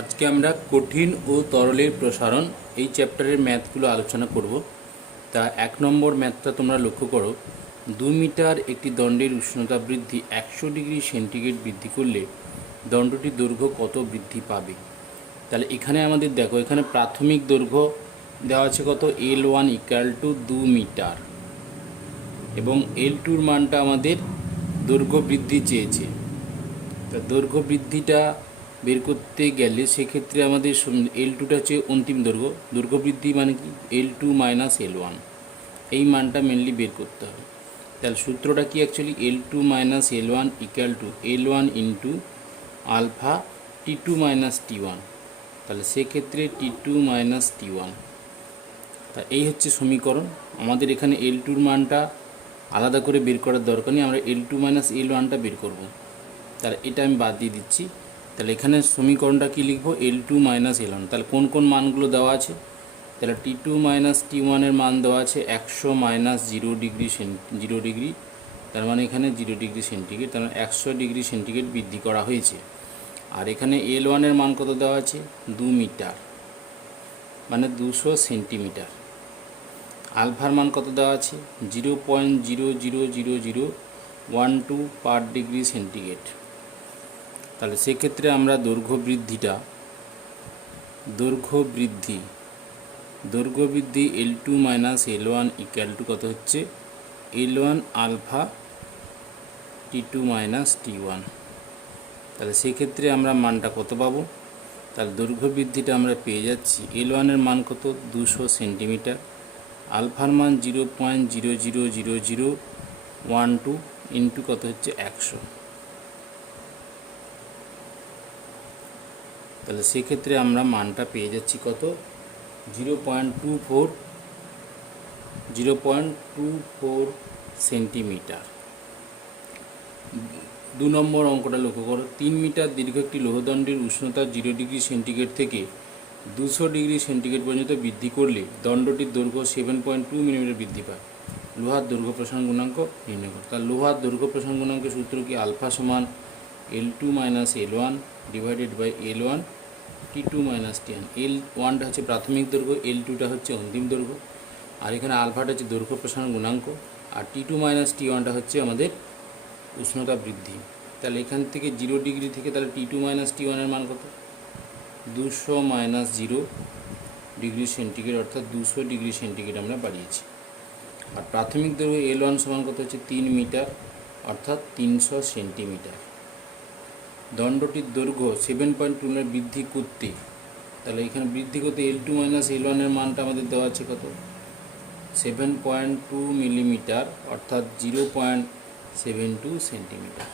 আজকে আমরা কঠিন ও তরলের প্রসারণ এই চ্যাপ্টারের ম্যাথগুলো আলোচনা করব। তা 1 নম্বর ম্যাথটা তোমরা লক্ষ্য করো। 2 মিটার একটি দণ্ডের উষ্ণতা বৃদ্ধি 100 ডিগ্রি সেন্টিগ্রেড বৃদ্ধি করলে দণ্ডটির দৈর্ঘ্য কত বৃদ্ধি পাবে। তাহলে এখানে আমাদের দেখো, এখানে প্রাথমিক দৈর্ঘ্য দেওয়া আছে কত, L1 = 2 মিটার এবং L2-র মানটা আমাদের দৈর্ঘ্য বৃদ্ধি চেয়েছে। তা দৈর্ঘ্য বৃদ্ধিটা বের করতে গেলে সেক্ষেত্রে আমাদের L2টা হচ্ছে অন্তিম দৈর্ঘ্য বৃদ্ধি মানে কি, L2 - L1, এই মানটা মেনলি বের করতে হবে। তাহলে সূত্রটা কি actually, L2 - L1 = L1 × alpha T2 - T1। তাহলে সেক্ষেত্রে T2 - T1, তা এই হচ্ছে সমীকরণ। আমাদের এখানে L2-র মানটা আলাদা করে বের করার দরকার নেই, আমরা L2 - L1টা বের করব। তাহলে এটা আমি বাদ দিয়ে দিচ্ছি। তাহলে এখানে সমীকরণটা কি লিখব, L2 - L1। তাহলে কোন কোন মানগুলো দেওয়া আছে, তাহলে T2 - T1 এর মান দেওয়া আছে 100 - 0 ডিগ্রি, তার মানে এখানে 0 ডিগ্রি সেন্টিগ্রেড, তার মানে 100 ডিগ্রি সেন্টিগ্রেড বৃদ্ধি করা হয়েছে। আর এখানে L1 এর মান কত দেওয়া আছে, 2 মিটার মানে 200 সেন্টিমিটার। আলফার মান কত দেওয়া আছে, 0.0000012 পার ডিগ্রি সেন্টিগ্রেড। তাহলে সেক্ষেত্রে আমরা দৈর্ঘ্য বৃদ্ধি L2 - L1 = কত হচ্ছে, L1 আলফা T2 - T1। তাহলে সেক্ষেত্রে আমরা মানটা কত পাবো, তাহলে দৈর্ঘ্য বৃদ্ধিটা আমরা পেয়ে যাচ্ছি, L1 এর মান কত, 200 সেন্টিমিটার, আলফার মান 0.0000012 ইন্টু কত হচ্ছে 100। তাহলে সেক্ষেত্রে আমরা মানটা পেয়ে যাচ্ছি কত, 0.24 সেন্টিমিটার। 2 নম্বর অঙ্কটা লক্ষ্য করো। 3 মিটার দীর্ঘ একটি লোহদণ্ডের উষ্ণতা 0 ডিগ্রি সেন্টিগ্রেড থেকে 200 ডিগ্রি সেন্টিগ্রেড পর্যন্ত বৃদ্ধি করলে দণ্ডটির দৈর্ঘ্য 7.2 মিলিমিটার বৃদ্ধি পায়। লোহার দৈর্ঘ্য প্রসারণ গুণাঙ্ক নির্ণয় করো। তার লোহার দৈর্ঘ্য প্রসারণ গুণাঙ্কের সূত্র কি, আলফা সমান L2 - L1 divided by L1 T2 - T1। L1টা হচ্ছে প্রাথমিক দৈর্ঘ্য, L2টা হচ্ছে অন্তিম দৈর্ঘ্য, আর এখানে আলফাটা হচ্ছে দৈর্ঘ্য প্রসারণ গুণাঙ্ক, আর T2 - T1টা হচ্ছে আমাদের উষ্ণতা বৃদ্ধি। তাহলে এখান থেকে 0 ডিগ্রি থেকে তাহলে T2 - T1 এর মান কত, 200 - 0 ডিগ্রি সেন্টিগ্রেড, অর্থাৎ 200 ডিগ্রি সেন্টিগ্রেড আমরা বাড়িয়েছি। আর প্রাথমিক দৈর্ঘ্য L1 সমান কত হচ্ছে 3 মিটার, অর্থাৎ 300 সেন্টিমিটার। দণ্ডটির দৈর্ঘ্য 7.2 বৃদ্ধি করতে, তাহলে এখানে বৃদ্ধি করতে L2 - L1 এর মানটা আমাদের দেওয়া আছে কত, 7.2 মিলিমিটার, অর্থাৎ 0.72 সেন্টিমিটার।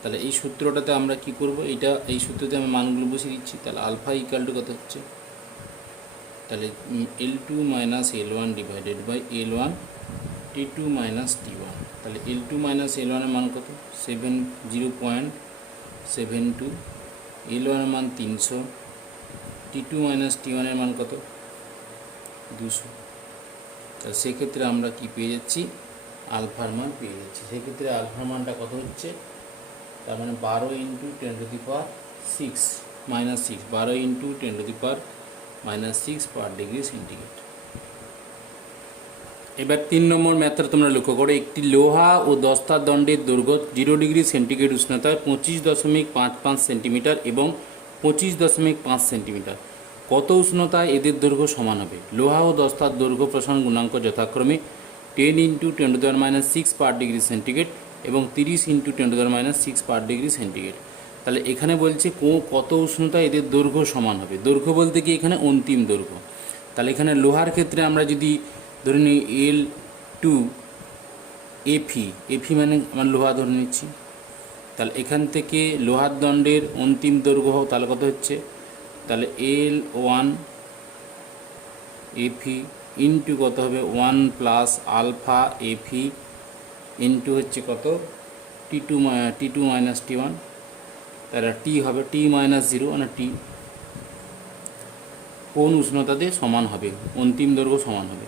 তাহলে এই সূত্রটাতে আমরা কি করব, এই সূত্রতে আমরা মানগুলো বসিয়ে দিচ্ছি। তাহলে আলফা = কত হচ্ছে, তাহলে L2 - L1 divided by L1 T2 - T1। তাহলে L2 - L1 এর মান কত, 0.72, L1 এর মান 300, T2 - T1 এর মান কত, 200। তাহলে সেক্ষেত্রে আমরা কি পেয়ে যাচ্ছি, আলফার মান পেয়ে যাচ্ছি। সেক্ষেত্রে আলফার মানটা কত হচ্ছে, তার মানে 12 × 10⁻6 12 × 10⁻6 পার ডিগ্রি সেন্টিগ্রেড। এবার 3 নম্বর ম্যাথটা তোমরা লক্ষ্য করো। একটি লোহা ও দস্তার দণ্ডের দৈর্ঘ্য 0 ডিগ্রি সেন্টিগ্রেড উষ্ণতায় 25.55 সেন্টিমিটার এবং 25.5 সেন্টিমিটার। কত উষ্ণতায় এদের দৈর্ঘ্য সমান হবে? লোহা ও দস্তার দৈর্ঘ্য প্রসারণ গুণাঙ্ক যথাক্রমে 10 × 10⁻6 পার ডিগ্রি সেন্টিগ্রেড এবং 30 × 10⁻6 পার ডিগ্রি সেন্টিগ্রেড। তাহলে এখানে বলছে কত উষ্ণতায় এদের দৈর্ঘ্য সমান হবে। দৈর্ঘ্য বলতে কি এখানে অন্তিম দৈর্ঘ্য। তাহলে এখানে লোহার ক্ষেত্রে আমরা যদি ধরে নিই L2 Fe মানে আমরা লোহা ধরে নিচ্ছি। তাহলে এখান থেকে লোহার দণ্ডের অন্তিম দৈর্ঘ্য তাহলে কত হচ্ছে, তাহলে L1 Fe ইন্টু কত হবে, 1 প্লাস আলফা Fe ইন্টু হচ্ছে কত, T2 - T1। তাহলে T হবে T - 0 মানে T কোন উষ্ণতাতে সমান হবে, অন্তিম দৈর্ঘ্য সমান হবে।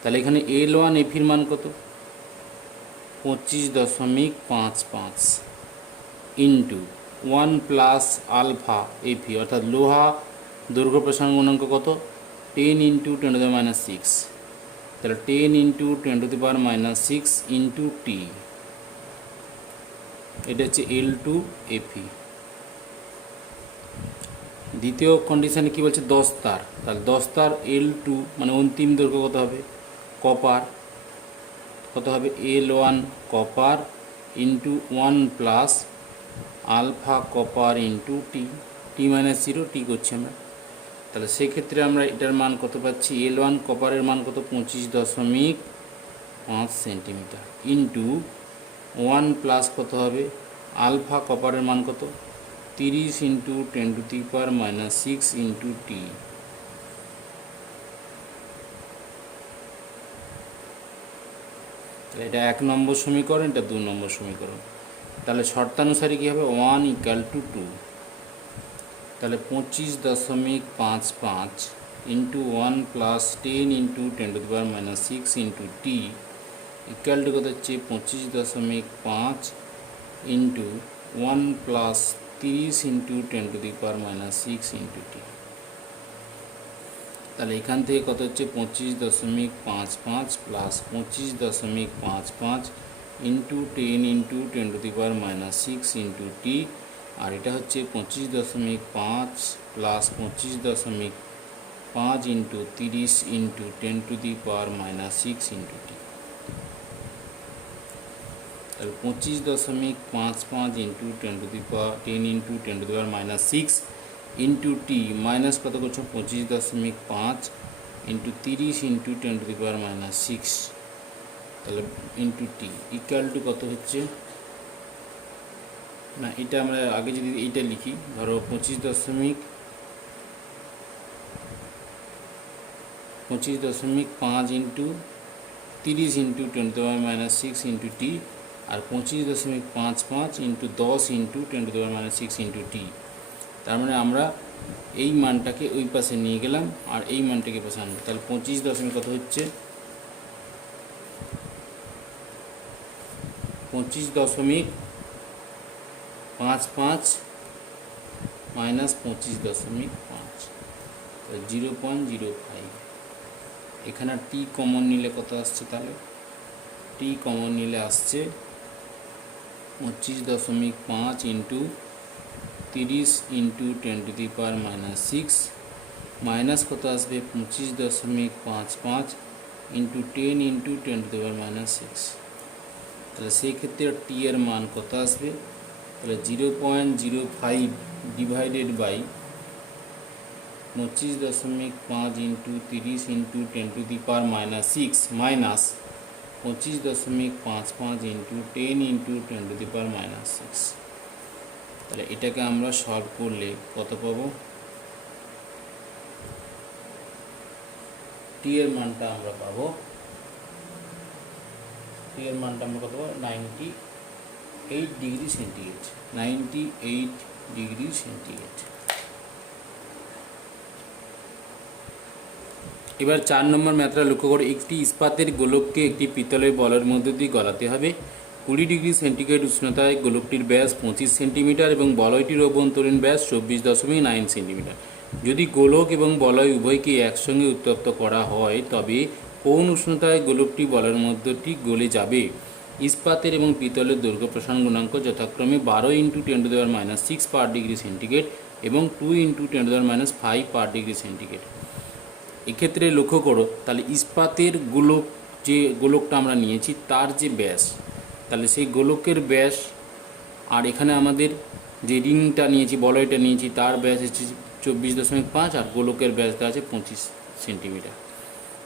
তাহলে এখানে L1 Feর মান কত, 25.55 ইন্টু ওয়ান প্লাস আলফা এফি, অর্থাৎ লোহা দৈর্ঘ্য প্রসারণ গুণাঙ্ক কত 10 ইন্টু 10⁻6, তাহলে 10 ইন্টু 10⁻6 ইন্টু টি, এটা হচ্ছে L2 এফি। দ্বিতীয় কন্ডিশানে কী বলছে 10 তার, তাহলে 10 তার L2 মানে অন্তিম দৈর্ঘ্য কত হবে কপার, কত হবে L1 copper into 1 plus alpha copper into T, T-0 T করছি আমরা। তাহলে সেক্ষেত্রে আমরা এটার মান কত পাচ্ছি, L1 কপারের মান কত 25.5 সেন্টিমিটার ইন্টু 1 প্লাস কত হবে আলফা কপারের মান কত 30 ইন্টু 10⁻6 ইন্টু টি। এটা 1 নম্বর সমীকরণ, এটা 2 নম্বর সমীকরণ। তাহলে শর্তানুসারে কী হবে 1 = 2, তাহলে 25.55 into 1 plus 10 into 10⁻6 into T equal two কত হচ্ছে 25.5 into 1 plus 30 into 10⁻6 into T. তাহলে এখান থেকে কত হচ্ছে 25.55 plus 25.55 into 10 into 10⁻6 into T, আর এটা হচ্ছে 25.5 plus 25.5 into 30 into 10⁻6 into T. তাহলে 25.55 into 10 into 10⁻6 into T minus কত করছো 25.5 ইন্টু 30 ইন্টু 10⁻6, তাহলে ইন্টু টি ইকুয়াল টু কত হচ্ছে, না এটা আমরা আগে যদি এইটা লিখি, ধরো 25.5 ইন্টু 30 ইন্টু 10⁻6 ইন্টু টি, আর 25.55 ইন্টু 10 ইন্টু 10⁻6 ইন্টু টি। তার মানে আমরা এই মানটাকে ওই পাশে নিয়ে গেলাম আর এই মানটাকে পাশে আনবো, তাহলে 25 কত হচ্ছে 25.55 মাইনাস 25.5, 0.05। এখানে টি কমন নিলে কত আসছে, তাহলে টি কমন নিলে আসছে 25.5 ইন্টু 30 ইন্টু 10⁻6 মাইনাস কত আসবে 25.55 ইন্টু 10 ইন্টু 10⁻6। তাহলে সেই ক্ষেত্রে টি এর মান কত আসবে, তাহলে 0.05 divided by 25.5 into 30 into 10⁻6 minus 25.55 into 10 into 10⁻6। তাহলে এটাকে আমরা সলভ করলে কত পাবো, টি এর মানটা আমরা পাবো, টি এর মানটা আমরা কত পাবো 98 ডিগ্রি সেন্টিগ্রেড, 98 ডিগ্রি সেন্টিগ্রেড। এবার 4 নম্বর ম্যাথটা লক্ষ্য করে, একটি ইস্পাতের গোলককে একটি পিতলের বলের মধ্যে দিয়ে গলাতে হবে। 20 ডিগ্রি সেন্টিগ্রেড উষ্ণতায় গোলকটির ব্যাস 25 সেন্টিমিটার এবং বলয়টির অভ্যন্তরীণ ব্যাস 24.9 সেন্টিমিটার। যদি গোলক এবং বলয় উভয়কে একসঙ্গে উত্তপ্ত করা হয় তবে কোন উষ্ণতায় গোলকটি বলের মধ্যটি গলে যাবে। ইস্পাতের এবং পিতলের দৈর্ঘ্য প্রসারণ গুণাঙ্ক যথাক্রমে 12 ইন্টু 10⁻6 পার ডিগ্রি সেন্টিগ্রেড এবং 2 ইন্টু 10⁻5 পার ডিগ্রি সেন্টিগ্রেড। এক্ষেত্রে লক্ষ্য করো, তাহলে ইস্পাতের গোলক, যে গোলকটা আমরা নিয়েছি তার যে ব্যাস, তাহলে সেই গোলকের ব্যাস আর এখানে আমাদের যে রিংটা নিয়েছি বলয়টা নিয়েছি তার ব্যাস হচ্ছে 24.5 আর গোলকের ব্যাসটা আছে 25 সেন্টিমিটার।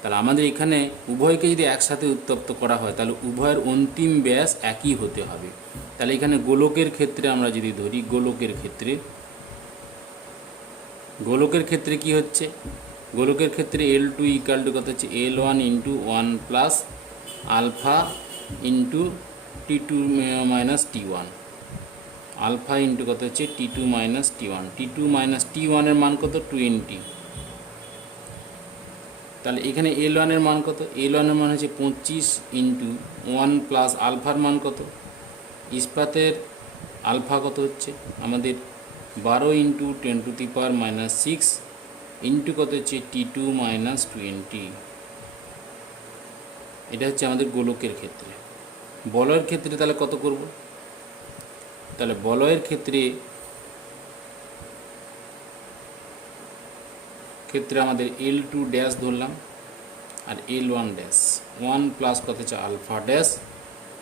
তাহলে আমাদের এখানে উভয়কে যদি একসাথে উত্তপ্ত করা হয় তাহলে উভয়ের অন্তিম ব্যাস একই হতে হবে। তাহলে এখানে গোলকের ক্ষেত্রে আমরা যদি ধরি, গোলকের ক্ষেত্রে কি হচ্ছে, গোলকের ক্ষেত্রে L2 ইকুয়াল টু কত হচ্ছে L1 into 1 plus alpha into T2 minus T1, alpha into কত হচ্ছে T2 minus T1, T2 minus T1 এর মান কত 20। তাহলে এখানে L1 এর মান কত, L1 এর মান হচ্ছে 25 ইন্টু 1 প্লাস আলফার মান কত, ইস্পাতের আলফা কত হচ্ছে আমাদের 12 ইন্টু 10⁻⁻6 ইন্টু কত হচ্ছে T2 - 20। এটা হচ্ছে আমাদের গোলকের ক্ষেত্রে। বলয়ের ক্ষেত্রে তাহলে কত করব? তাহলে বলয়ের ক্ষেত্রে আমাদের L2 ড্যাশ ধরলাম আর L1 ড্যাশ, 1 প্লাস কত হচ্ছে আলফা ড্যাশ,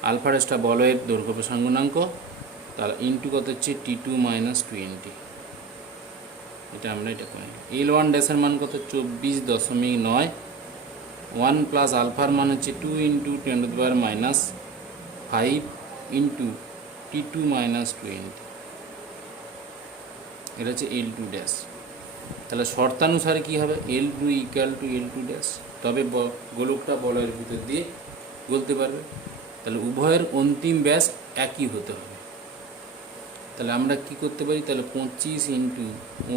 আলফা ড্যাশটা বলয়ের দৈর্ঘ্য প্রসারণ গুণাঙ্ক, তাহলে ইন্টু কত হচ্ছে T2 - 20। এটা আমরা এটা করি। L1 ড্যাশের মান কত 24.9, 1 প্লাস আলফার মান হচ্ছে 2 ইন্টু 10⁻⁻5 ইন্টু T2 - 20। এটা হচ্ছে L2 ড্যাশ। তাহলে শর্তানুসারে কী হবে? L2 = L2 ড্যাশ, তবে গোলকটা বলয়ের ভিতর দিয়ে গলতে পারবে। তাহলে উভয়ের অন্তিম ব্যাস একই হতে হবে। তাহলে আমরা কি করতে পারি? তাহলে 25 into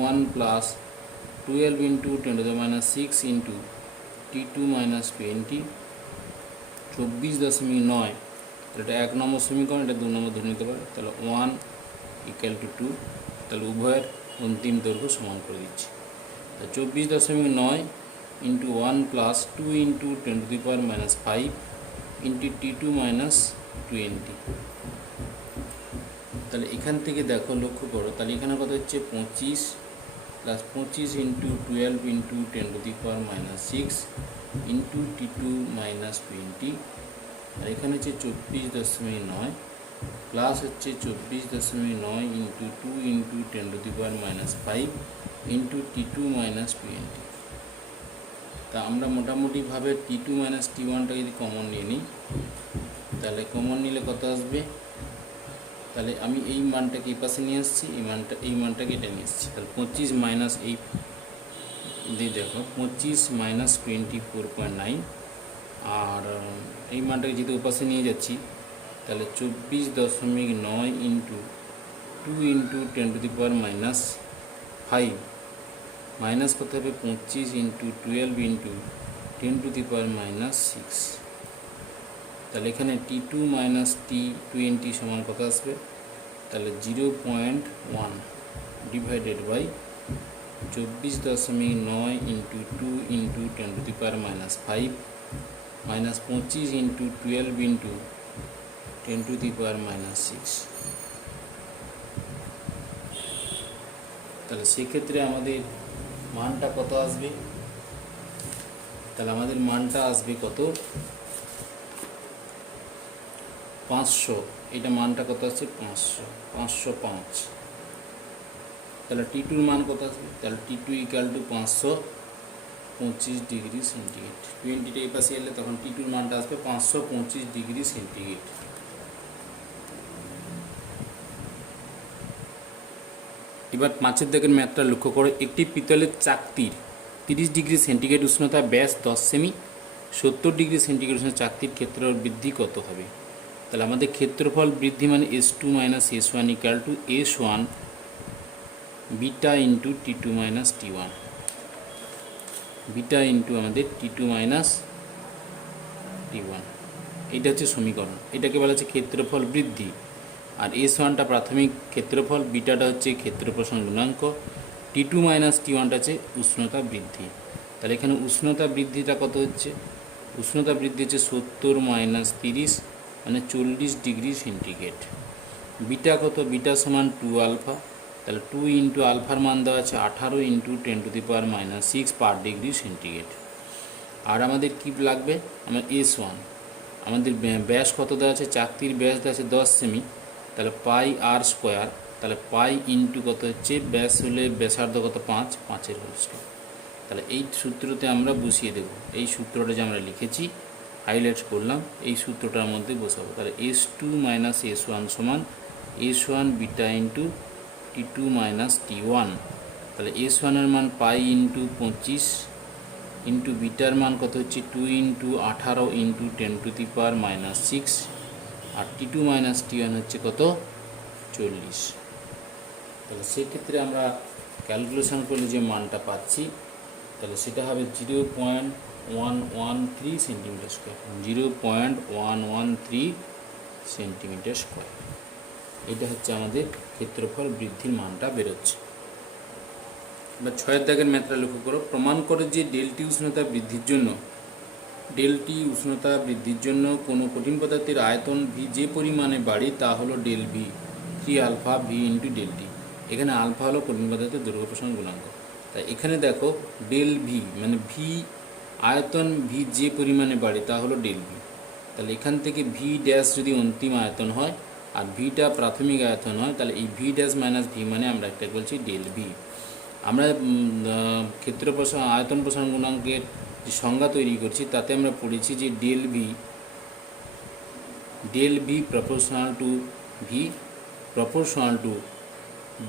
1 plus 12 into 10⁻6 into T2 - 20, 24.9। এটা 1 নম্বর সমীকরণ, এটা 2 নম্বর ধরে নিতে পারে। তাহলে 1 = 2, তাহলে উভয়ের অন্তিম দৈর্ঘ্য সমান করে দিচ্ছি। 24.9 into 1 plus 2 into 10⁻5 into T2 - 20। তাহলে এখান থেকে দেখো, লক্ষ্য করো, তাহলে এখানে কত হচ্ছে 25 plus 25 into 12 into 10⁻6 into T2 - 20, আর এখানে হচ্ছে 24.9 প্লাস হচ্ছে 24.9 ইন্টু 2 ইন্টু 10⁻5 ইন্টু T2 - 20। তা আমরা মোটামুটিভাবে T2 - T1টা যদি কমন নিয়ে নিই, তাহলে কমন নিলে কত আসবে? তাহলে আমি এই মানটাকে এই পাশে নিয়ে আসছি, এই মানটাকে এটা নিয়ে আসছি। তাহলে 25 মাইনাস এই দিয়ে দেখো 25 - 24.9, আর এই মানটাকে যদি ওপাশে নিয়ে যাচ্ছি, তাহলে 24.9 ইন্টু 2 ইন্টু 10⁻5 মাইনাস কত হবে 25 ইন্টু 12 ইন্টু 10⁻6। তাহলে এখানে T2 - T20 সমান কত আসবে? তাহলে 0.1 divided by 24.9 into 2 into 10⁻5 minus 25 into 12 into 10⁻6। তাহলে সেক্ষেত্রে আমাদের মানটা কত আসবে? তাহলে আমাদের মানটা আসবে কত? 500। এটা মানটা কত আছে? 505। তাহলে T2-র মান কত আসবে? তাহলে T2 = 525 ডিগ্রি সেন্টিগ্রেড। 20টা এই পাশে এলে তখন T2-র মানটা আসবে 525 ডিগ্রি সেন্টিগ্রেড। এবার 5-এর দাগের ম্যাথটা লক্ষ্য করো। একটি পিতলের চাকতির 30 ডিগ্রি সেন্টিগ্রেড উষ্ণতা, ব্যাস 10 সেমি, 70 ডিগ্রি সেন্টিগ্রেড উষ্ণতা চাকতির ক্ষেত্রফল বৃদ্ধি কত হবে? তাহলে আমাদের ক্ষেত্রফল বৃদ্ধি মানে S2 - S1 = S1 beta into T2 - T1, beta into আমাদের T2 - T1। এটা হচ্ছে সমীকরণ। এটাকে বলা হচ্ছে ক্ষেত্রফল বৃদ্ধি। আর S1টা প্রাথমিক ক্ষেত্রফল, বিটাটা হচ্ছে ক্ষেত্র প্রসারণ গুণাঙ্ক, T2 - T1টা হচ্ছে উষ্ণতা বৃদ্ধি। তাহলে এখানে উষ্ণতা বৃদ্ধিটা কত হচ্ছে? উষ্ণতা বৃদ্ধি হচ্ছে 70 - 30 মানে 40 ডিগ্রি সেন্টিগ্রেড। বিটা কত? বিটা সমান 2 আলফা। তাহলে 2 ইন্টু আলফার মান দেওয়া আছে 18 ইন্টু 10⁻6 পার ডিগ্রি সেন্টিগ্রেড। আর আমাদের কি লাগবে? আমার S1, আমাদের ব্যাস কত দেওয়া আছে? চাকতির ব্যাস দেওয়া আছে 10 সেমি, তাহলে পাই আর স্কোয়ার, তাহলে পাই ইন্টু কত হচ্ছে ব্যাস হলে ব্যাসার্ধ কত 5, 5-এর হোল স্কোয়ার। তাহলে এই সূত্রতে আমরা বসিয়ে দেব। এই সূত্রটা যে আমরা লিখেছি, হাইলাইট করলাম, এই সূত্রটার মধ্যে বসাবো। তাহলে S2 - S1 সমান S1 beta into T2 - T1। তাহলে S1-এর মান পাই ইন্টু 25 ইন্টু বিটার মান কত হচ্ছে 2 ইন্টু 18 ইন্টু 10⁻6, আর T2 - T1 হচ্ছে কত 40। তাহলে সেক্ষেত্রে আমরা ক্যালকুলেশন করলে যে মানটা পাচ্ছি, তাহলে সেটা হবে 0.113 সেন্টিমিটার স্কোয়ার, 0.113 সেন্টিমিটার স্কোয়ার। এটা হচ্ছে আমাদের ক্ষেত্রফল বৃদ্ধির মানটা বেরোচ্ছে। এবার 6 দাগের ম্যাথটা লক্ষ্য করো। প্রমাণ করে যে ডেল্টি উষ্ণতা বৃদ্ধির জন্য কোনো কঠিন পদার্থের আয়তন ভি যে পরিমাণে বাড়ে তা হলো del V 3 alpha V into del T. এখানে আলফা হলো কঠিন পদার্থের দৈর্ঘ্য প্রসারণ গুণাঙ্ক। তাই এখানে দেখো ডেল ভি মানে ভি আয়তন ভি যে পরিমাণে বাড়ে তা হলো ডেল ভি। তাহলে এখান থেকে ভি ড্যাশ যদি অন্তিম আয়তন হয় আর ভিটা প্রাথমিক আয়তন হয়, তাহলে এই ভি ড্যাশ মাইনাস ভি মানে আমরা একটা বলছি ডেল ভি। আমরা ক্ষেত্র প্রসারণ আয়তন প্রসারণ গুণাঙ্কের যে সংজ্ঞা তৈরি করছি তাতে আমরা পড়েছি যে del V proportional to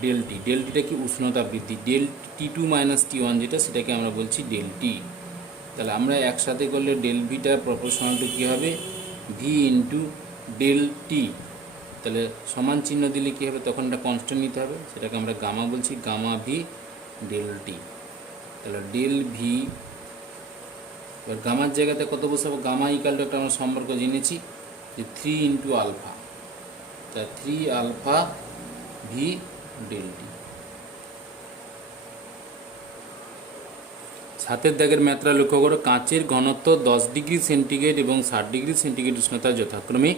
del T. ডেলটিটা কি উষ্ণতা বৃদ্ধি, ডেল T2 মাইনাস T1 যেটা সেটাকে আমরা বলছি ডেলটি। তাহলে আমরা একসাথে করলে ডেল ভিটা প্রপোর্শনাল টু কী হবে ভি ইন্টু ডেল টি। তাহলে সমান চিহ্ন দিলে কী হবে, তখন একটা কনস্ট্যান্ট নিতে হবে, সেটাকে আমরা গামা বলছি, গামা ভি ডেল টি। তাহলে ডেল ভি, এবার গামার জায়গাতে কত বসাবো, গামা ইকাল টু একটা আমরা সম্পর্ক জেনেছি যে 3 ইন্টু আলফা, তাই 3 আলফা ভি ডেল টি। 7 দাগের ম্যাথটা লক্ষ্য করো। কাঁচের ঘনত্ব 10 ডিগ্রি সেন্টিগ্রেড এবং 60 ডিগ্রি সেন্টিগ্রেড উষ্ণতা যথাক্রমে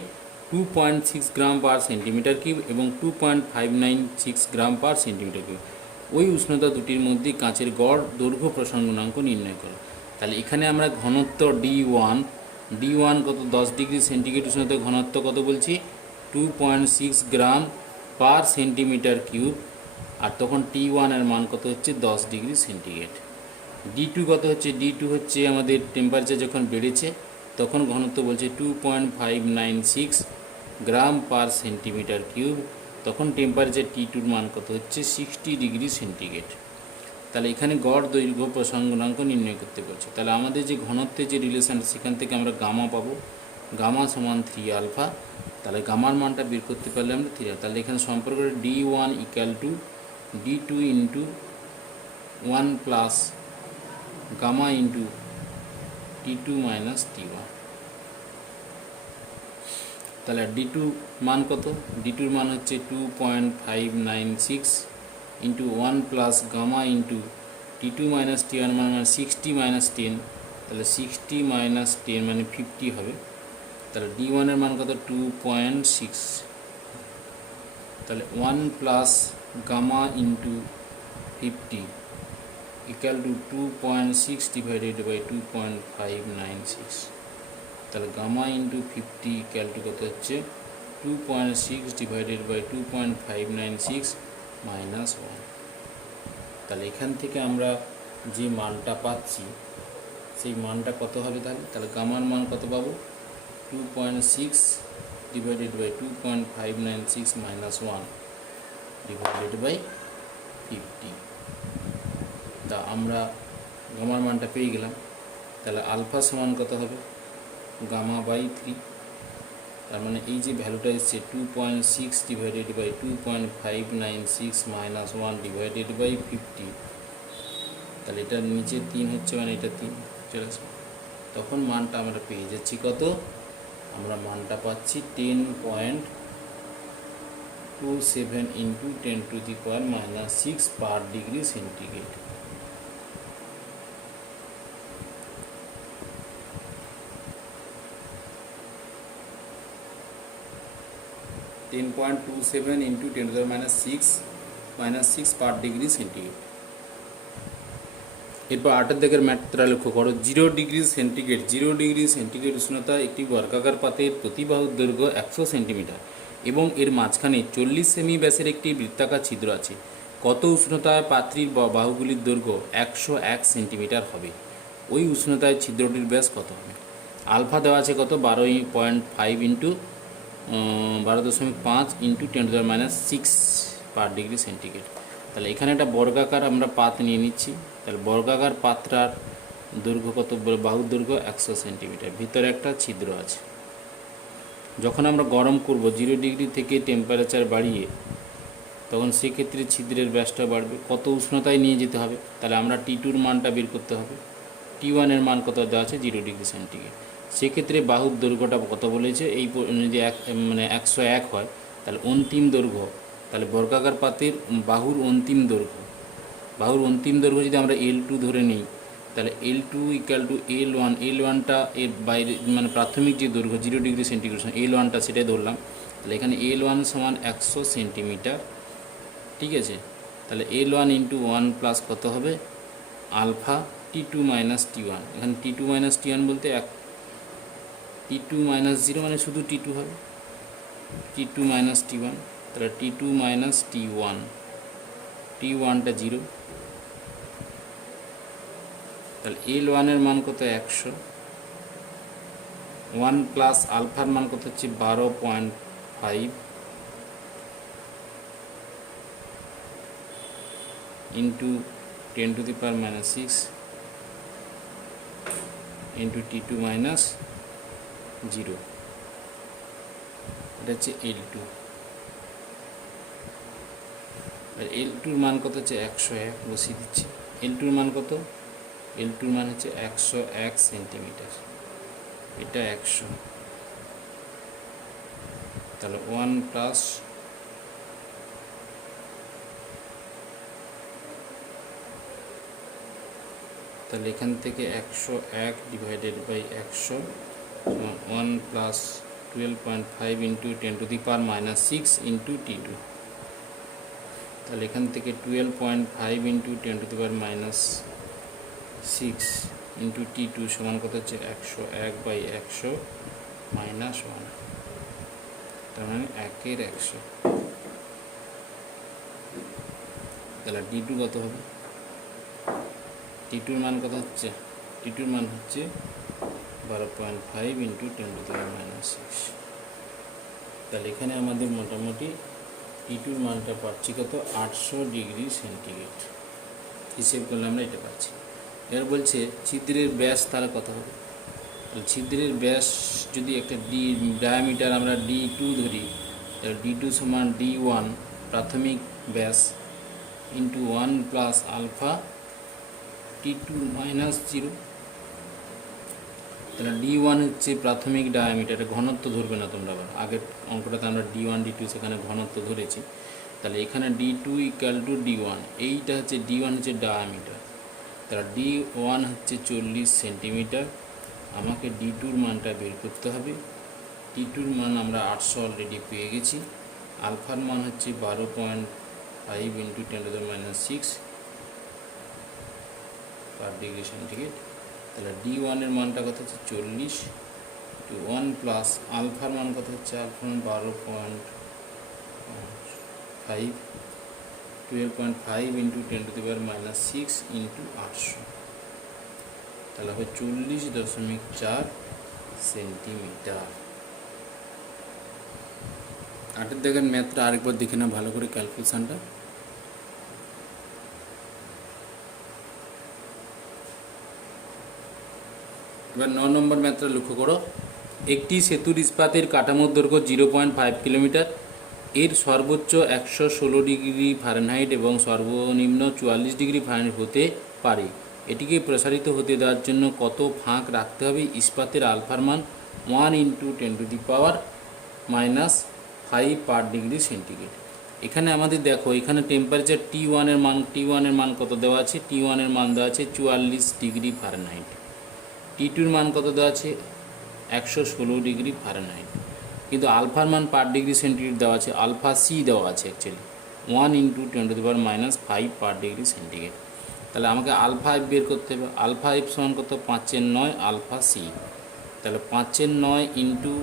2.6 গ্রাম পার সেন্টিমিটার কিউব এবং 2.596 গ্রাম পার সেন্টিমিটার কিউব। ওই উষ্ণতা দুটির মধ্যে কাঁচের গড় দৈর্ঘ্য প্রসারণ গুণাঙ্ক নির্ণয় করো। তাহলে এখানে আমরা ঘনত্ব D1 কত, 10 ডিগ্রি সেন্টিগ্রেড উষ্ণতা ঘনত্ব কত বলছি 2.6 গ্রাম পার সেন্টিমিটার কিউব, আর তখন T1 এর মান কত হচ্ছে 10 ডিগ্রি সেন্টিগ্রেড। D2 কত হচ্ছে, D2 হচ্ছে আমাদের টেম্পারেচার যখন বেড়েছে তখন ঘনত্ব বলছে 2.596 গ্রাম পার সেন্টিমিটার কিউব, তখন টেম্পারেচার T2 মান কত হচ্ছে 60 ডিগ্রি সেন্টিগ্রেড। তাহলে এখানে গড় দৈর্ঘ্য প্রসারণ গুণাঙ্ক নির্ণয় করতে বলছে। তাহলে আমাদের যে ঘনত্বের যে রিলেশন সেখান থেকে আমরা গামা পাবো, গামা সমান 3 আলফা। তাহলে গামার মানটা বের করতে পারলে আমরা 3 আলফা। তাহলে এখানে সম্পর্ক D1 equal to D2 into 1 plus gamma into T2 minus T1। তাহলে D2 মান কত, D2 মান হচ্ছে 2.596 into 1 plus gamma into T2 minus T1 মানে 60 মাইনাস 10, তাহলে 60 মাইনাস 10 মানে 50 হবে। তাহলে D1 এর মান কত 2.6, তাহলে 1 plus gamma into 50 equal to 2.6 divided by 2.596। তাহলে গামা ইন্টু 50 ইকুয়াল টু কত হচ্ছে 2.6 ডিভাইডেড বাই 2.596 মাইনাস 1। তাহলে এখান থেকে আমরা যে মানটা পাচ্ছি সেই মানটা কত হবে, তাহলে গামার মান কত পাবো 2.6 divided by 2.596 minus 1 divided by 50। তা আমরা গামার মানটা পেয়ে গেলাম। তাহলে আলফা সমান কত হবে গামা বাই 3, তার মানে এই যে ভ্যালুটা এসছে 2.6 divided by 2.596 minus 1 divided by 50। তাহলে এটার নিচে 3 হচ্ছে মানে এটা 3 চলে আসবে, তখন মানটা আমরা পেয়ে যাচ্ছি কত, আমরা মানটা পাচ্ছি 10.27 into 10 to the power minus 6 per degree centigrade. 10.27 into 10 to the minus 6 per degree centigrade. এরপর 8 দাগের ম্যাথটা লক্ষ্য করো। 0 ডিগ্রি সেন্টিগ্রেড উষ্ণতা একটি বর্গাকার পাতের প্রতি বাহুর দৈর্ঘ্য 100 সেন্টিমিটার এবং এর মাঝখানে 40 সেমি ব্যাসের একটি বৃত্তাকার ছিদ্র আছে। কত উষ্ণতায় পাত্রীর বাহুগুলির দৈর্ঘ্য 101 সেন্টিমিটার হবে? ওই উষ্ণতায় ছিদ্রটির ব্যাস কত হবে? আলফা দেওয়া আছে কত 12.5 into 12.5 into 10 to the minus 6 per degree centigrade. তাহলে এখানে একটা বর্গাকার আমরা পাত নিয়ে নিচ্ছি। তাহলে বর্গাকার পাত্রার দৈর্ঘ্য কত, বাহুর দৈর্ঘ্য 100 সেন্টিমিটার, ভিতরে একটা ছিদ্র আছে। যখন আমরা গরম করব 0 ডিগ্রি থেকে টেম্পারেচার বাড়িয়ে, তখন সেক্ষেত্রে ছিদ্রের ব্যাসটা বাড়বে। কত উষ্ণতায় নিয়ে যেতে হবে, তাহলে আমরা T2 মানটা বের করতে হবে। T1 এর মান কত দেওয়া আছে 0 ডিগ্রি সেন্টিগ্রেড। সেক্ষেত্রে বাহুর দৈর্ঘ্যটা কত বলেছে, এই যদি 101 হয় তাহলে অন্তিম দৈর্ঘ্য, তাহলে বর্গাকার পাতের বাহুর অন্তিম দৈর্ঘ্য যদি আমরা L2 ধরে নিই, তাহলে L2 ইকুয়াল টু L1, L1টা এর বাইরে মানে প্রাথমিক যে দৈর্ঘ্য 0 ডিগ্রি সেন্টিগ্রেড, L1টা সেটাই ধরলাম। তাহলে এখানে L1 সমান 100 সেন্টিমিটার, ঠিক আছে। তাহলে L1 ইন্টু 1 প্লাস কত হবে আলফা T2 মাইনাস T1, এখানে T2 মাইনাস T1 বলতে T2 মাইনাস 0 মানে শুধু T2 হবে, T2 মাইনাস T1, তাহলে T2 মাইনাস T1, T1টা 0, তাহলে L1 এর মান কত 100, 1 প্লাস আলফার মান কত হচ্ছে 12.5 into 10 to the power minus 6 into T2 minus 0, এটা হচ্ছে L2। আর L2-র মান কত হচ্ছে 101, বসিয়ে দিচ্ছি। L2-র মান কত, L2-র মান হচ্ছে 101 সেন্টিমিটার, এটা 100, তাহলে 1 প্লাস তাহলে এখান থেকে 101 divided by 100 1 plus 12.5 into 10 to the power minus 6 into T2, তাহলে এখান থেকে 12.5 into 10 to the power minus 6 into T2 সমান কত হচ্ছে 101 বাই 100 মাইনাস 1, তার মানে 1 এর 100। তাহলে D2 কত হবে, T2-র মান কত হচ্ছে, T2-র মান হচ্ছে 12.5 into 10 to the power minus 6। তাহলে এখানে আমাদের মোটামুটি T2-র মানটা পাচ্ছি কত 800 ডিগ্রি সেন্টিগ্রেড, হিসেব করলে আমরা এটা পাচ্ছি। এবার বলছে ছিদ্রের ব্যাস তাহলে কত হবে, ছিদ্রের ব্যাস যদি একটা ডায়ামিটার আমরা D2 ধরি, তাহলে D2 সমান D1 প্রাথমিক ব্যাস into 1 plus alpha T2 minus 0, তাহলে D1 হচ্ছে প্রাথমিক ডায়ামিটার, ঘনত্ব ধরবে না তোমরা, আবার আগের অঙ্কটাতে আমরা D1 D2 সেখানে ঘনত্ব ধরেছি। তাহলে এখানে D2 ইকুয়াল টু D1, এইটা হচ্ছে D1 হচ্ছে ডায়ামিটার, তাহলে D1 হচ্ছে 40 সেন্টিমিটার, আমাকে D2-র মানটা বের করতে হবে। T2-র মান আমরা 800 অলরেডি পেয়ে গেছি, আলফার মান হচ্ছে 12.5 into 10 to the minus 6 per degree centigrade, তাহলে D1-এর মানটা কত হচ্ছে 40 টু 1 প্লাস আলফার মান কত হচ্ছে, আলফার মান 12.5 into 10 to the power minus 6 into 800, তাহলে হবে 40.4 সেন্টিমিটার। 8-এর দেখেন ম্যাথটা আরেকবার দেখে না ভালো করে ক্যালকুলেশানটা। এবার 9 নম্বর ম্যাথটা লক্ষ্য করো, একটি সেতুর ইস্পাতের কাঠামোর দৈর্ঘ্য 0.5 কিলোমিটার, এর সর্বোচ্চ 116 ডিগ্রি ফারেনহাইট এবং সর্বনিম্ন 44 ডিগ্রি ফারেনহাইট হতে পারে, এটিকে প্রসারিত হতে দেওয়ার জন্য কত ফাঁক রাখতে হবে, ইস্পাতের আলফার মান 1 into 10 to the power minus 5 per degree centigrade. এখানে আমাদের দেখো এখানে টেম্পারেচার T1-এর মান কত দেওয়া আছে, T1-এর মান দেওয়া আছে 44 ডিগ্রি ফারেনহাইট, T2-র মান কত দেওয়া আছে 116 ডিগ্রি ফারেনহাইট, কিন্তু আলফার মান পার ডিগ্রি সেন্টিগ্রেড দেওয়া আছে, আলফা সি দেওয়া আছে actually 1 into 10 to the power minus 5 per degree centigrade. তাহলে আমাকে আলফা এফ বের করতে হবে, আলফা এফ সমান কত 5/9 আলফা সি, তাহলে 5/9 into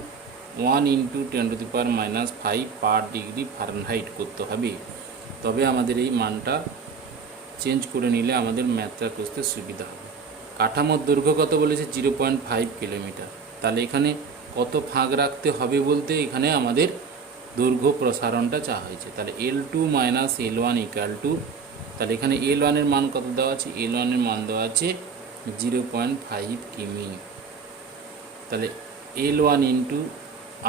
1 into 10 to the power minus 5 per degree Fahrenheit করতে হবে, তবে আমাদের এই মানটা চেঞ্জ করে নিলে আমাদের ম্যাথটা করতে সুবিধা হবে। কাঠামোর দৈর্ঘ্য কত বলেছে 0.5 কিলোমিটার, তাহলে এখানে কত ফাঁক রাখতে হবে বলতে এখানে আমাদের দৈর্ঘ্য প্রসারণটা চাওয়া হয়েছে, তাহলে L2 minus L1 equal to, তাহলে এখানে L1-এর মান কত দেওয়া আছে, L1-এর মান দেওয়া আছে 0.5 কিমি, তাহলে L1 into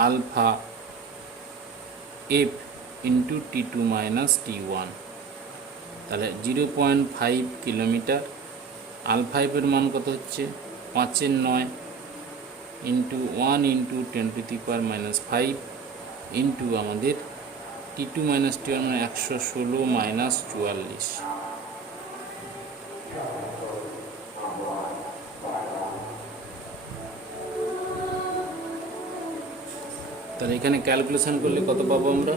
alpha F into T2 minus T1, তাহলে 0.5 কিলোমিটার, আলফা এফের মান কত হচ্ছে 5/9 into 1 into 10 to the power minus 5 into আমাদের T2 মাইনাস T1 মানে 116 মাইনাস 44। তাহলে এখানে ক্যালকুলেশন করলে কত পাবো আমরা?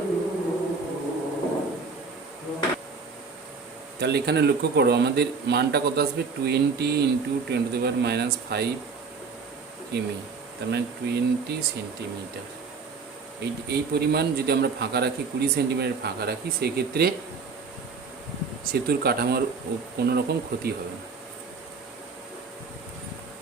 তাহলে এখানে লক্ষ্য করো আমাদের মানটা কত আসবে, 20 ইন্টু 10⁻⁵ কিমি, তার মানে 20 সেন্টিমিটার। এই পরিমাণ যদি আমরা ফাঁকা রাখি, 20 সেন্টিমিটার ফাঁকা রাখি, সেক্ষেত্রে সেতুর কাঠামোর কোনো রকম ক্ষতি হবে না।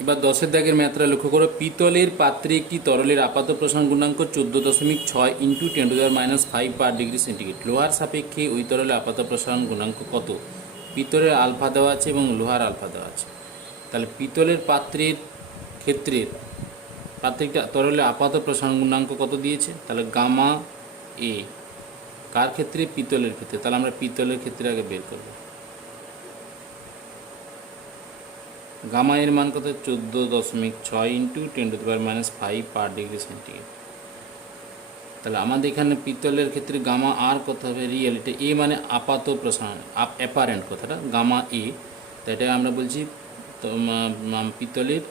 এবার 10-এর দাগের ম্যাথটা লক্ষ্য করো। পিতলের পাত্রে একটি তরলের আপাত প্রসারণ গুণাঙ্ক 14.6 ইন্টু 10⁻⁵ পার ডিগ্রি সেন্টিগ্রেড। লোহার সাপেক্ষে ওই তরলের আপাত প্রসারণ গুণাঙ্ক কত? পিতলের আলফা দেওয়া আছে এবং লোহার আলফা দেওয়া আছে। তাহলে পিতলের পাত্রের ক্ষেত্রে পাত্রিকটা তরলের আপাত প্রসারণ গুণাঙ্ক কত দিয়েছে? তাহলে গামা এ। কার ক্ষেত্রে? পিতলের ক্ষেত্রে। তাহলে আমরা পিতলের ক্ষেত্রে আগে বের করব। গামা এর মান কত? 14.6 ইন্টু 10⁻⁵ পার ডিগ্রি সেন্টিগ্রেড। তাহলে আমাদের এখানে পিতলের ক্ষেত্রে গামা আর কত হবে? রিয়েল। এটা এ মানে আপাত প্রসারণ, অ্যাপারেন্ট কথাটা, গামা এ। তো এটা আমরা বলছি পিতলের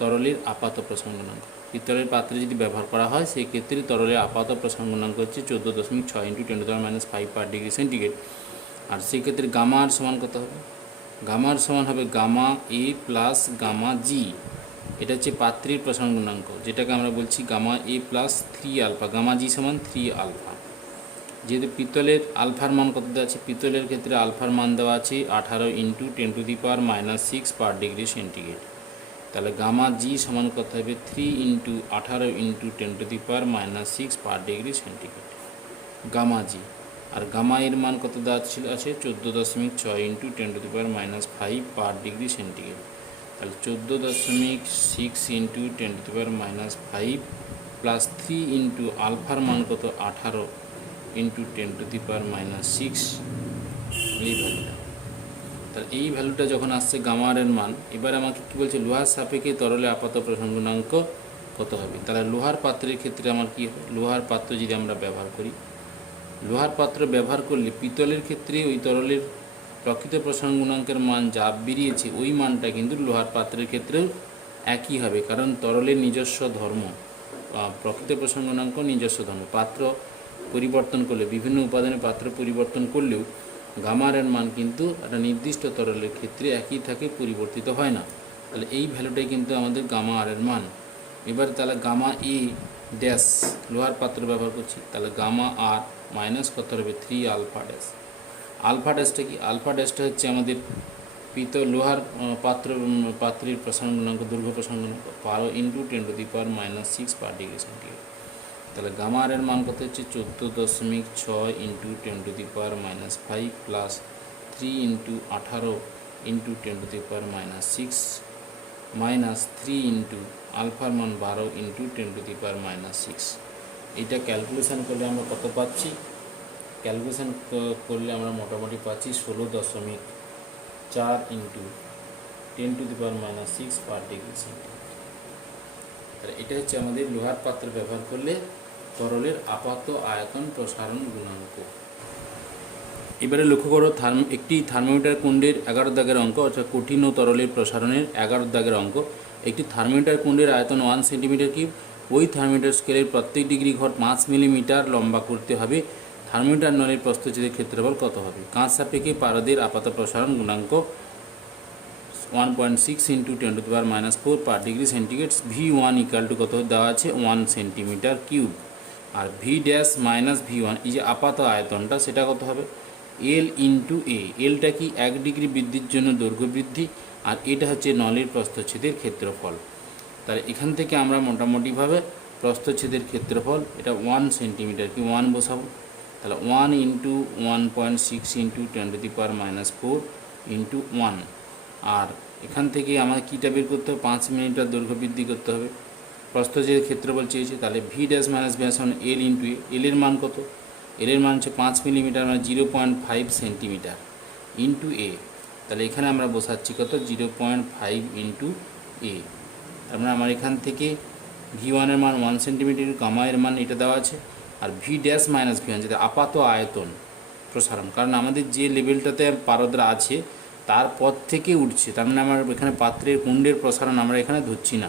তরলের আপাত প্রসারণ গুণাঙ্ক। পিতলের পাত্রে যদি ব্যবহার করা হয় সেই ক্ষেত্রে তরলের আপাত প্রসারণ গুণাঙ্ক হচ্ছে 14.6 ইন্টু 10⁻⁵ পার ডিগ্রি সেন্টিগ্রেড। আর সেই ক্ষেত্রে গামা আর সমান কত হবে? গামার সমান হবে গামা এ প্লাস গামা জি। এটা হচ্ছে পাত্রের প্রসারণ গুণাঙ্ক, যেটাকে আমরা বলছি গামা এ প্লাস 3 আলফা। গামা জি সমান 3 আলফা। যেহেতু পিতলের আলফার মান কত দেওয়া আছে? পিতলের ক্ষেত্রে আলফার মান দেওয়া আছে 18 ইন্টু 10⁻⁻6 পার ডিগ্রি সেন্টিগ্রেড। তাহলে গামা জি সমান কত হবে? 3 into 18 into 10⁻⁻6 per degree centigrade, gamma G. আর গামা এর মান কত দেওয়া ছিল আছে? 14.6 ইন্টু 10⁻⁵ পার ডিগ্রি সেন্টিগ্রেড। তাহলে 14.6 ইন্টু 10⁻⁵ প্লাস 3 ইন্টু আলফার মান কত? 18 ইন্টু 10⁻⁶, এই ভ্যালুটা। তাহলে এই ভ্যালুটা যখন আসছে গামার এর মান, এবার আমাকে কী বলছে? লোহার সাপেক্ষে তরলে আপাত প্রসারণ গুণাঙ্ক কত হবে? তাহলে লোহার পাত্রের ক্ষেত্রে আমার কী হবে? লোহার পাত্র যদি আমরা ব্যবহার করি, লোহার পাত্র ব্যবহার করলে পিতলের ক্ষেত্রে ওই তরলের প্রকৃত প্রসারণ গুণাঙ্কের মান যা বেরিয়েছে ওই মানটা কিন্তু লোহার পাত্রের ক্ষেত্রেও একই হবে, কারণ তরলের নিজস্ব ধর্ম, প্রকৃত প্রসারণ গুণাঙ্ক নিজস্ব ধর্ম। পাত্র পরিবর্তন করলে, বিভিন্ন উপাদানের পাত্র পরিবর্তন করলেও গামার এর মান কিন্তু একটা নির্দিষ্ট তরলের ক্ষেত্রে একই থাকে, পরিবর্তিত হয় না। তাহলে এই ভ্যালুটাই কিন্তু আমাদের গামা আর এর মান। এবার তাহলে গামা এ ড্যাশ, লোহার পাত্র ব্যবহার করছি, তাহলে গামা আর মাইনাস কত হবে? 3 আলফা ড্যাশ। আলফা ড্যাশটা কি? আলফা ড্যাশটা হচ্ছে আমাদের লোহার পাত্রের প্রসারণ গুণাঙ্ক, দৈর্ঘ্য প্রসারণ গুণাঙ্ক 12 ইন্টু 10⁻⁻6 পার ডিগ্রি সেন্টিগ্রেড। তাহলে গামা আর এর মান কত হচ্ছে? 14.6 into 10⁻⁵ plus 3 into 18 into 10⁻⁶ minus 3 into আলফার মান 12 ইন্টু 10⁻⁶। এটা ক্যালকুলেশান করলে আমরা কত পাচ্ছি? ক্যালকুলেশান করলে আমরা মোটামুটি পাচ্ছি 16.4 ইন্টু 10⁻⁶ পার ডিগ্রি সেন্টিগ্রেড। তাহলে এটা হচ্ছে আমাদের লোহার পাত্র ব্যবহার করলে তরলের আপাত আয়তন প্রসারণ গুণাঙ্ক। এবারে লক্ষ্য করো, একটি থার্মোমিটার কুণ্ডের 11 দাগের অঙ্ক, অর্থাৎ কঠিন ও তরলের প্রসারণের 11 দাগের অঙ্ক। একটি থার্মোমিটার কুণ্ডের আয়তন 1 সেন্টিমিটার কিউব। ওই থার্মোমিটার স্কেলের প্রত্যেক ডিগ্রি ঘর 5 মিলিমিটার লম্বা করতে হবে। থার্মোমিটার নলের প্রস্থচ্ছেদের ক্ষেত্রফল কত হবে? কাঁচ সাপেক্ষে পারদের আপাত প্রসারণ গুণাঙ্ক 1.6 into 10⁻⁻4 per degree centigrade. V1 equal to কত দেওয়া আছে? 1 সেন্টিমিটার কিউব। আর ভি ড্যাশ মাইনাস V1, এই যে আপাত আয়তনটা, সেটা কত হবে? এল ইন্টু এ। এলটা কি? 1 ডিগ্রি বৃদ্ধির জন্য দৈর্ঘ্য বৃদ্ধি, আর এটা হচ্ছে নলের প্রস্থচ্ছেদের ক্ষেত্রফল। তাহলে এখান থেকে আমরা মোটামুটিভাবে প্রস্থচ্ছেদের ক্ষেত্রফল, এটা 1 সেন্টিমিটার কি 1 বসাবো। তাহলে 1 ইন্টু 1.6 ইন্টু 10⁻⁻4 ইন্টু 1। আর এখান থেকে আমাদের কীটা বের করতে হবে? 5 মিলিমিটার দৈর্ঘ্য বৃদ্ধি করতে হবে। প্রস্থচ্ছেদের ক্ষেত্রফল চেয়েছে, তাহলে ভি ড্যাশ মাইনাস ব্যাসার্ধ এল ইন্টু এ। এলের মান কত? এলের মান হচ্ছে 5 মিলিমিটার, মানে 0.5 সেন্টিমিটার ইন্টু এ। তাহলে এখানে আমরা বসাচ্ছি কত? 0.5 ইন্টু এ। তার মানে আমার এখান থেকে V1 এর মান 1 সেন্টিমিটার, গামা এর মান এটা দেওয়া আছে, আর V dash minus V one যেটা আপাত আয়তন প্রসারণ, কারণ আমাদের যে লেভেলটাতে পারদরা আছে তার পর থেকে উঠছে, তার মানে আমার এখানে পাত্রের কুণ্ডের প্রসারণ আমরা এখানে ধরছি না,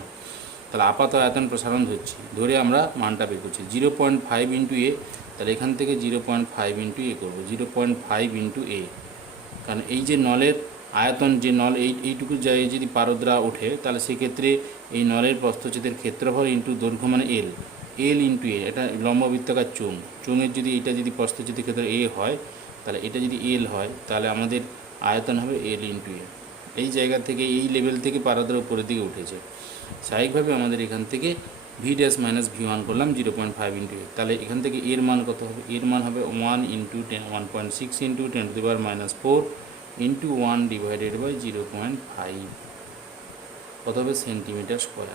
তাহলে আপাত আয়তন প্রসারণ ধরছি, ধরে আমরা মানটা বের করছি 0.5 ইন্টু এ। তাহলে এখান থেকে 0.5 ইন্টু এ করবো, 0.5 ইন্টু এ, কারণ এই যে নলের আয়তন, যে নল এইটুকু জায়গায় যদি পারদরা ওঠে তাহলে সেক্ষেত্রে এই নলের প্রস্থচ্ছেদের ক্ষেত্রফল ইন্টু দৈর্ঘ্য মানে এল, এল ইন্টু এ, এটা লম্ববৃত্তাকার চোঙ, চোঙের যদি এটা যদি প্রস্থচ্ছেদের ক্ষেত্রে এ হয় তাহলে এটা যদি এল হয় তাহলে আমাদের আয়তন হবে এল ইন্টু এ। এই জায়গা থেকে এই লেভেল থেকে পারদরা উপরের দিকে উঠেছে, স্বাভাবিকভাবে আমাদের এখান থেকে V dash minus V one করলাম 0.5 ইন্টু এ। তাহলে এখান থেকে এর মান কত হবে, এর মান হবে 1 into 1.6 into 10⁻⁴ into 1 divided by 0.5, কত হবে সেন্টিমিটার স্কোয়ার।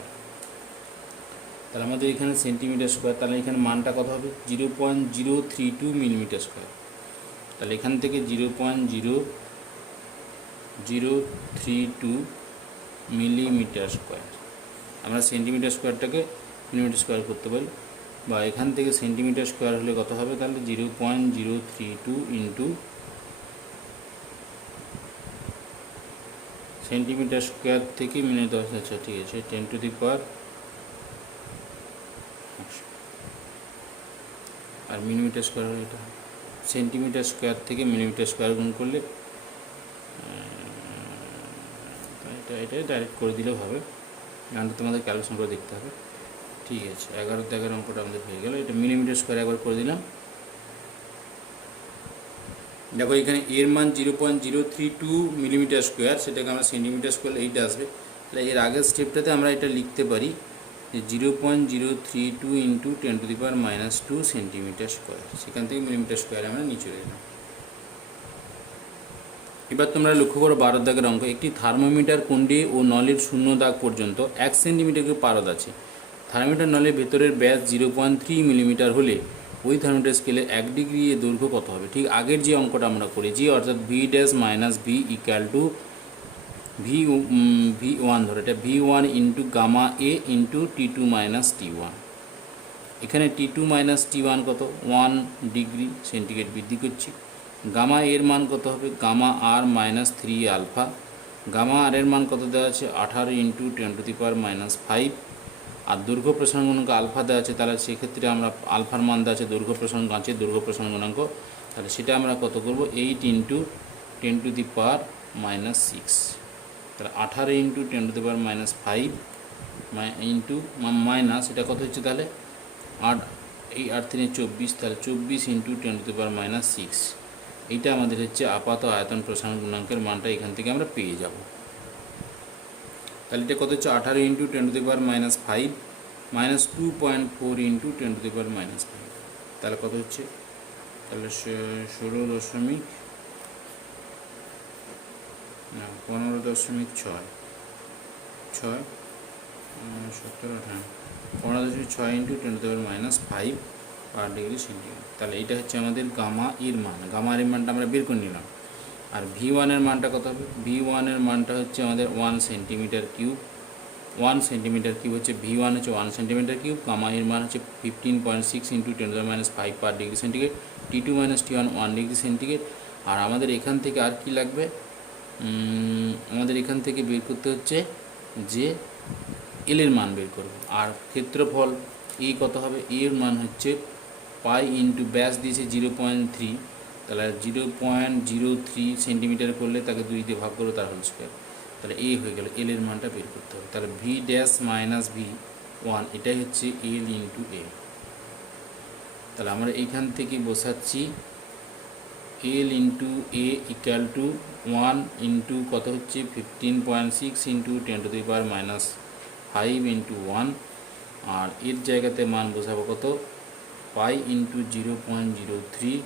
তাহলে আমাদের এখানে সেন্টিমিটার স্কোয়ার, তাহলে এখানে মানটা কত হবে 0.032 মিলিমিটার স্কোয়ার। তাহলে এখান থেকে 0.0032 মিলিমিটার স্কোয়ার, আমরা সেন্টিমিটার স্কোয়ারটাকে মিলিমিটার স্কোয়ার করতে পারি, বা এখান থেকে সেন্টিমিটার স্কোয়ার হলে কত হবে তাহলে 0.032 ইন্টু সেন্টিমিটার স্কোয়ার থেকে মিলিমিটার, আচ্ছা ঠিক আছে 10⁻, আর মিলিমিটার স্কোয়ার হলে এটা সেন্টিমিটার স্কোয়ার থেকে মিলিমিটার স্কোয়ার গুণ করলে এটা ডাইরেক্ট করে দিলেও হবে, গানটা তোমাদের ক্যালকুলেশন করে দেখতে হবে। ঠিক আছে, 11 অঙ্কটা আমাদের হয়ে গেল। এটা মিলিমিটার স্কোয়ার একবার করে দিলাম। দেখো এখানে এর মান 0.032 মিলিমিটার স্কোয়ার, সেটাকে আমরা সেন্টিমিটার স্কোয়ার এইটা আসবে। তাহলে এর আগের স্টেপটাতে আমরা এটা লিখতে পারি যে 0.032 ইন্টু 10⁻⁻² সেন্টিমিটার স্কোয়ার, সেখান থেকে মিলিমিটার স্কোয়ারে আমরা নিচে এলাম। এবার তোমরা লক্ষ্য করো 12 দাগের অঙ্ক, একটি থার্মোমিটার কুণ্ডে ও নলের শূন্য দাগ পর্যন্ত 1 সেন্টিমিটার পারদ আছে। থার্মোমিটার নলের ভেতরের ব্যাস 0.3 মিলিমিটার হলে ওই থার্মোমিটার স্কেলে 1 ডিগ্রি এর দৈর্ঘ্য কত হবে। ঠিক আগের যে অঙ্কটা আমরা করেছি, অর্থাৎ V dash minus V equal to V one ধরো, এটা ভি ওয়ান ইন্টু গামা এ ইন্টু T2 মাইনাস T1। এখানে T2 মাইনাস T1 কত 1 ডিগ্রি সেন্টিগ্রেড বৃদ্ধি করছি। গামা এর মান কত হবে, গামা আর মাইনাস 3 আলফা। গামা আর এর মান কত দেওয়া আছে 18 ইন্টু 10⁻⁵, আর দৈর্ঘ্য প্রসারণ গুণাঙ্ক আলফা দেওয়া আছে, তাহলে সেক্ষেত্রে আমরা আলফার মান দেওয়া আছে দৈর্ঘ্য প্রসারণ গাছের দৈর্ঘ্য প্রসারণ গুণাঙ্ক, তাহলে সেটা আমরা কত করব 8 ইন্টু 10⁻⁻6, তাহলে 18 ইন্টু 10⁻⁵ ইন্টু মাইনাস এটা কত হচ্ছে তাহলে 8, এই 8 3 24, তাহলে 24 ইন্টু 10⁻⁶, এইটা আমাদের হচ্ছে আপাত আয়তন প্রসারণ গুণাঙ্কের মানটা এখান থেকে আমরা পেয়ে যাব। তাহলে এটা কত হচ্ছে 18 ইন্টু 10⁻⁵ মাইনাস 2.4 ইন্টু 10⁻⁵, তাহলে কত হচ্ছে তাহলে 15.6 ইন্টু 10⁻⁵ পার ডিগ্রি সেন্টিগ্রেড। তাহলে এটা হচ্ছে আমাদের গামা এর মান, গামা এর মানটা আমরা বের করে নিলাম। আর ভি ওয়ানের মানটা কত হবে, ভি ওয়ানের মানটা হচ্ছে আমাদের 1 সেন্টিমিটার কিউব, 1 সেন্টিমিটার কিউব হচ্ছে ভি ওয়ান হচ্ছে 1 সেন্টিমিটার কিউব, গামা এর মান হচ্ছে 15.6 into 10⁻⁵ per degree centigrade, T2 minus T1 1 degree centigrade. আর আমাদের এখান থেকে আর কি লাগবে, আমাদের এখান থেকে বের করতে হচ্ছে যে এলের মান বের করব, আর ক্ষেত্রফল এ কত হবে, এর মান হচ্ছে পাই ইন্টু ব্যাস দিয়েছে 0.3, তাহলে 0.03 সেন্টিমিটার করলে তাকে 2 দিয়ে ভাগ করো তার হোল স্কোয়ার, তাহলে এ হয়ে গেল, এল এর মানটা বের করতে হবে। তাহলে V dash minus V one এটাই হচ্ছে এল ইন্টু এ। তাহলে আমরা এইখান থেকে বসাচ্ছি L into A equal to 1 into কত হচ্ছে 15.6 ইন্টু 10⁻⁻5 ইন্টু 1, আর এর জায়গাতে মান বসাবো কত পাই ইন্টু 0.03,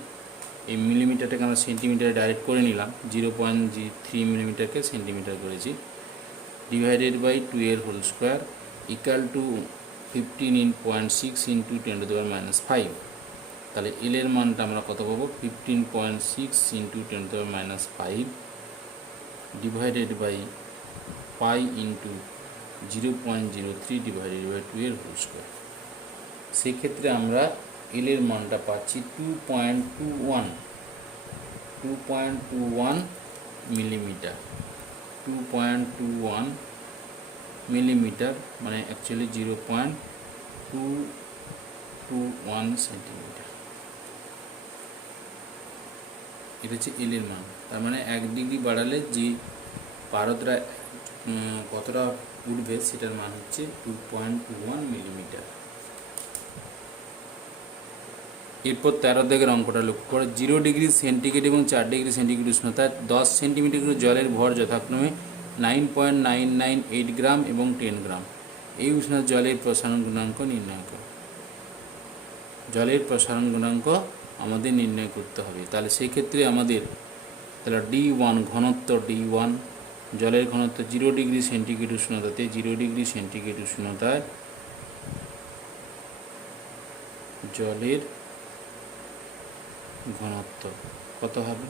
এই মিলিমিটারটাকে আমরা সেন্টিমিটারে ডাইরেক্ট করে নিলাম, 0.3 মিলিমিটারকে সেন্টিমিটার করেছি, ডিভাইডেড বাই 2 এর whole square equal to 15.6 into 10⁻⁵। তাহলে এল এর মানটা আমরা কত পাবো 15.6 into 10⁻⁵ divided by pi into 0.03 divided by 2 এর হোল স্কোয়ার। সেক্ষেত্রে আমরা এল এর মানটা পাচ্ছি 2.21 মিলিমিটার। 2.21 মিলিমিটার মানে অ্যাকচুয়ালি 0.221 সেন্টিমিটার। এটা হচ্ছে এল এর মান। তার মানে 1 ডিগ্রি বাড়ালে যে পারদটা কতটা উঠবে সেটার মান হচ্ছে 2.21 মিলিমিটার। এরপর 13 দাগের অঙ্কটা লক্ষ্য করে 0 ডিগ্রি সেন্টিগ্রেড এবং 4 ডিগ্রি সেন্টিগ্রেড উষ্ণতায় 10 সেন্টিমিটার জলের ভর যথাক্রমে 9.998 গ্রাম এবং 10 গ্রাম। এই উষ্ণতার জলের প্রসারণ গুণাঙ্ক নির্ণয় করো। জলের প্রসারণ গুণাঙ্ক আমাদের নির্ণয় করতে হবে। তাহলে সেই ক্ষেত্রে আমাদের তাহলে D1 ঘনত্ব D1 জলের ঘনত্ব 0 ডিগ্রি সেন্টিগ্রেড উষ্ণতাতে 0 ডিগ্রি সেন্টিগ্রেড উষ্ণতায় জলের ঘনত্ব কত হবে?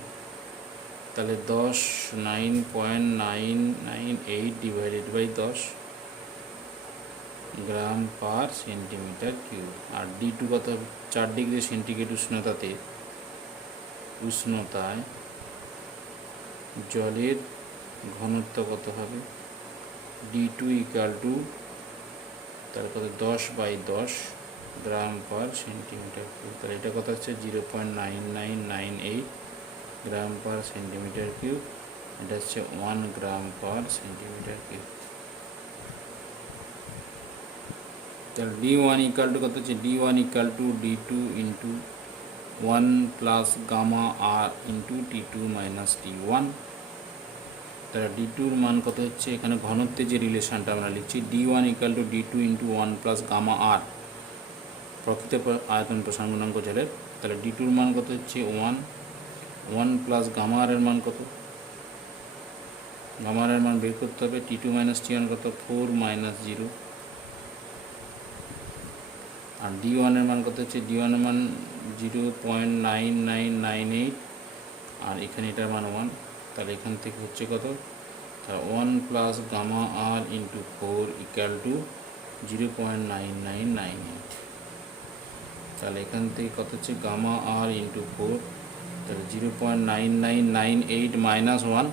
তাহলে 9.998 divided by 10 gram per centimetre cube. আর D2 কত হবে? 4 ডিগ্রি সেন্টিগ্রেড উষ্ণতায় জলের ঘনত্ব কত হবে? D2 ইকুয়াল টু তার কত 10/10 গ্রাম পার সেন্টিমিটার কিউব। তাহলে এটা কত হচ্ছে 0.9998 গ্রাম পার সেন্টিমিটার কিউব। এটা হচ্ছে 1 গ্রাম পার সেন্টিমিটার কিউব। তাহলে D1 ইকুয়াল টু কত হচ্ছে? D1 equal to D2 into 1 plus gamma R into T2 minus T1। তাহলে D2-র মান কত হচ্ছে? এখানে ঘনত্বের যে রিলেশনটা আমরা লিখছি D1 equal to D2 into 1 plus gamma R প্রকৃত আয়তন প্রসারণ গুণাঙ্ক জলের। তাহলে D2-র মান কত হচ্ছে? 1 প্লাস গামা আর এর মান কত? গামা আর এর মান বের করতে হবে। T2 মাইনাস T1 কত? 4 মাইনাস 0। আর D1 এর মান কত হচ্ছে? D1 এর মান 0.9998 আর এখানে এটার মান 1। তাহলে এখান থেকে হচ্ছে কত? 1 plus gamma R into 4 equal to 0.9998। তাহলে এখান থেকে কত হচ্ছে? গামা আর ইন্টু 4, তাহলে 0.9998 মাইনাস 1।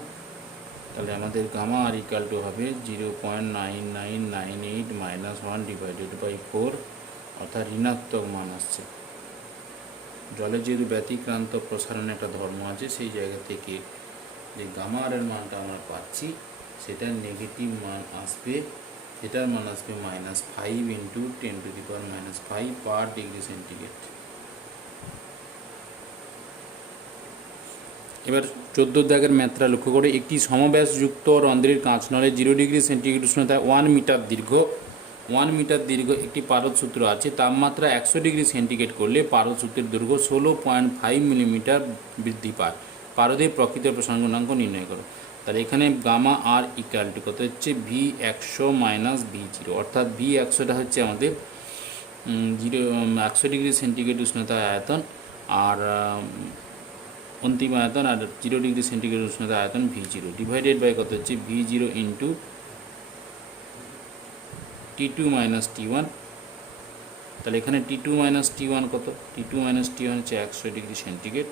তাহলে আমাদের গামা আর ইকুয়াল টু হবে 0.9998 মাইনাস 1 ডিভাইডেড বাই 4, অর্থাৎ ঋণাত্মক মান আসছে। জলের যেহেতু ব্যতিক্রান্ত প্রসারণের একটা ধর্ম আছে, সেই জায়গা থেকে যে গামা আর এর মানটা আমরা পাচ্ছি সেটার নেগেটিভ মান আসবে, সেটার মান আসবে -5 ইন্টু 10⁻⁵ পার ডিগ্রি সেন্টিগ্রেড। এবার 14 দাগের ম্যাথটা লক্ষ্য করে একটি সমব্যাসযুক্ত রন্ধ্রের কাঁচ নলে 0 ডিগ্রি সেন্টিগ্রেড উষ্ণতায় 1 মিটার দীর্ঘ একটি পারদ সূত্র আছে। তাপমাত্রা 100 ডিগ্রি সেন্টিগ্রেড করলে পারদ সূত্রের দৈর্ঘ্য 16.5 মিলিমিটার বৃদ্ধি পায়। পারদের প্রকৃত প্রসারণ গুণাঙ্ক নির্ণয় করো। তাহলে এখানে গামা আর ইকুয়াল টু কত হচ্ছে? V100 মাইনাস V0, অর্থাৎ V100টা হচ্ছে আমাদের 100 ডিগ্রি সেন্টিগ্রেড উষ্ণতায় আয়তন আর অন্তিম আয়তন, আর 0 ডিগ্রি সেন্টিগ্রেড উষ্ণতায় আয়তন V0 ডিভাইডেড বাই কত হচ্ছে? V0 into T2 minus T1। তাহলে এখানে T2 মাইনাস T1 কত? T2 মাইনাস T1 হচ্ছে 100 ডিগ্রি সেন্টিগ্রেড।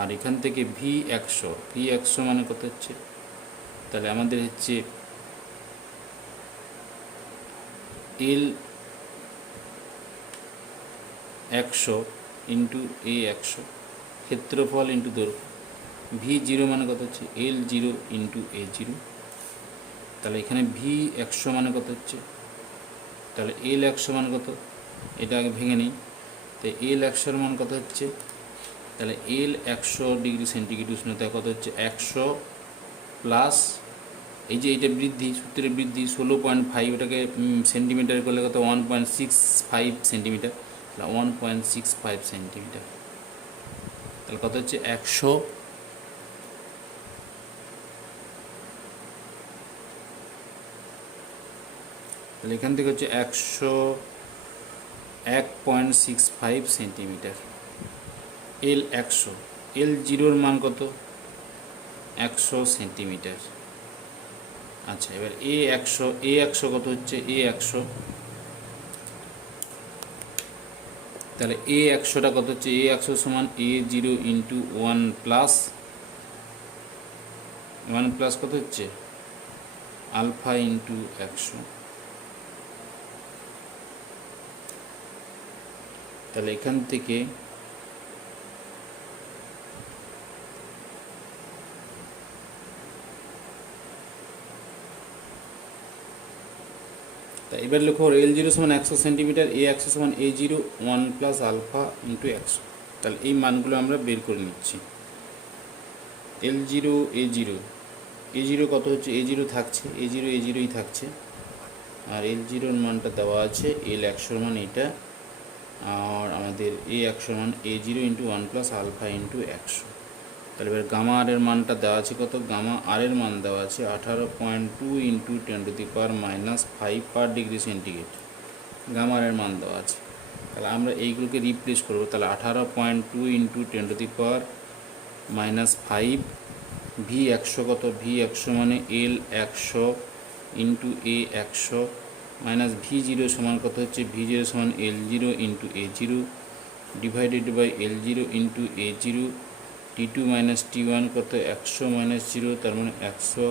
আর এখান থেকে V100 মানে কত হচ্ছে? তাহলে আমাদের হচ্ছে L100 ইন্টু A100, ক্ষেত্রফল ইন্টু দৈর্ঘ্য। V0 মানে কত হচ্ছে? L0 into A0। তাহলে এখানে V100 মানে কত হচ্ছে? তাহলে L100 মান কত? এটা আগে ভেঙে নিই। তো L100 মান কত হচ্ছে? তাহলে L100 ডিগ্রি সেন্টিগ্রেড উষ্ণতায় কত হচ্ছে? 100 প্লাস এই যে এইটা বৃদ্ধি, সূত্রের বৃদ্ধি 16.5, ওটাকে সেন্টিমিটার করলে কত? 1.65 সেন্টিমিটার। তাহলে 1.65 সেন্টিমিটার। তাহলে কত হচ্ছে? 100 তাহলে এখান থেকে হচ্ছে 101.65 সেন্টিমিটার। L100, L0-র মান কত? 100 সেন্টিমিটার। আচ্ছা, এবার A100 কত হচ্ছে? A100 তাহলে এ 100টা কত হচ্ছে, এ 100 সমান এ 0 ইন্টু 1 প্লাস কত হচ্ছে আলফা ইন্টু 100। তাহলে এখান থেকে তাই এবার লেখো L0 সমান 100 সেন্টিমিটার, এ 100 সমান A0 1 প্লাস আলফা ইন্টু 100। তাহলে এই মানগুলো আমরা বের করে নিচ্ছি। L0 A0 কত হচ্ছে, A0 থাকছে, A0ই থাকছে, আর L0-র মানটা দেওয়া আছে, L100-র মান এটা, আর আমাদের A100-র মান A0 into 1 plus alpha into 100। তাহলে এবার গামা আর এর মানটা দেওয়া আছে কত, গামা আর এর মান দেওয়া আছে 18.2 into 10⁻⁻5 per degree centigrade, gamma R এর মান দেওয়া আছে। তাহলে আমরা এইগুলোকে রিপ্লেস করবো। তাহলে 18.2 ইন্টু 10⁻⁻5, V100 কত, V100 মানে L100 into A100 minus V0 সমান কত হচ্ছে, V0 সমান L0 into A0 divided by L0 into A0, T2 minus T1 কত, 100 মাইনাস 0, তার মানে 100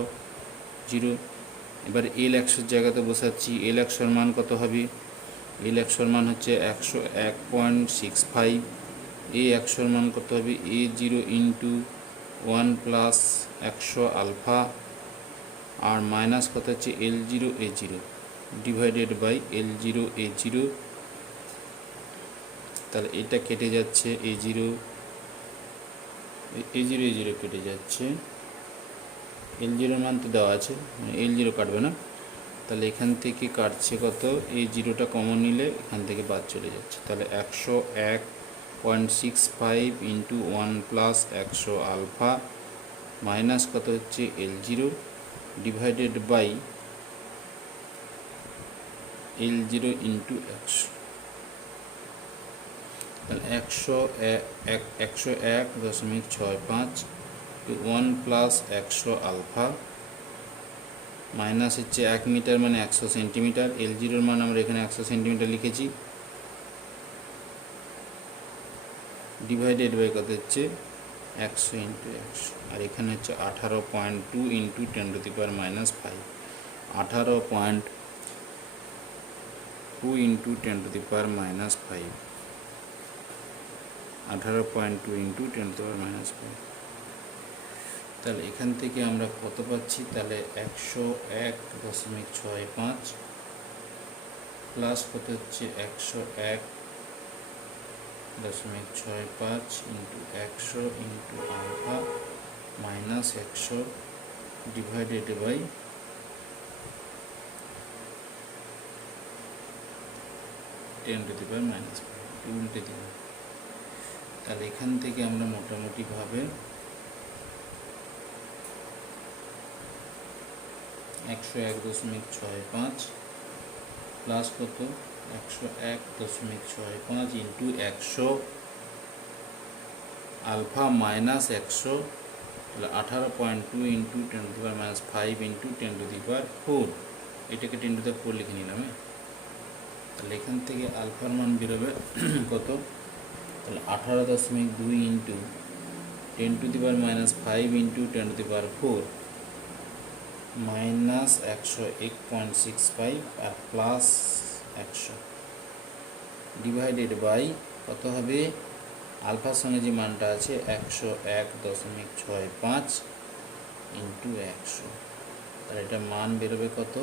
0। এবার L100-র জায়গাতে বসাচ্ছি, L100-র মান কত হবে, L100-র মান হচ্ছে 101.65, A100-র মান কত হবে, A0 ইন্টু 1 প্লাস 100 আলফা, আর মাইনাস কত হচ্ছে L0 A0 divided by L0 A0। তাহলে এটা কেটে যাচ্ছে, A0 কেটে যাচ্ছে, L0-র মান তো দেওয়া আছে, L0 কাটবে না, তাহলে এখান থেকে কাটছে কত, A0টা কমন নিলে এখান থেকে বাদ চলে যাচ্ছে। তাহলে 101.65 ইন্টু 1 প্লাস 100 আলফা মাইনাস কত হচ্ছে L0 divided by L0 into 100। তাহলে 101.65 1 প্লাস 100 আলফা মাইনাস হচ্ছে 1 মিটার মানে 100 সেন্টিমিটার, L0-র মান আমরা এখানে 100 সেন্টিমিটার লিখেছি, ডিভাইডেড বাই কত হচ্ছে 100 ইন্টু 100, আর এখানে হচ্ছে 18.2 ইন্টু 10⁻⁻5, 18.2 ইন্টু 10⁻⁻5, 18.2 ইন্টু 10⁻⁻5। তাহলে এখান থেকে আমরা কত পাচ্ছি, তাহলে 101.65 প্লাস কত হচ্ছে 101.65 into 100 into alpha minus 100 divided by 10⁻⁻5, উল্টে দিলাম। তাহলে এখান থেকে আমরা মোটামুটিভাবে 101.65 প্লাস কত 101.65 ইন্টু 100 আলফা মাইনাস 100, তাহলে 18.2 ইন্টু 10⁻⁻5 ইন্টু 10⁻⁴, এটাকে 10⁻⁴ লিখে নিলাম। তাহলে এখান থেকে আলফার মান বেরোবে কত, তাহলে 18.2 ইন্টু 10⁻⁻5 ইন্টু 10⁻⁴ মাইনাস 101.65 আর প্লাস 100 ডিভাইডেড বাই কত হবে, আলফার সঙ্গে যে মানটা আছে 101.65 ইন্টু 100, তাহলে এটা মান বেরোবে কত,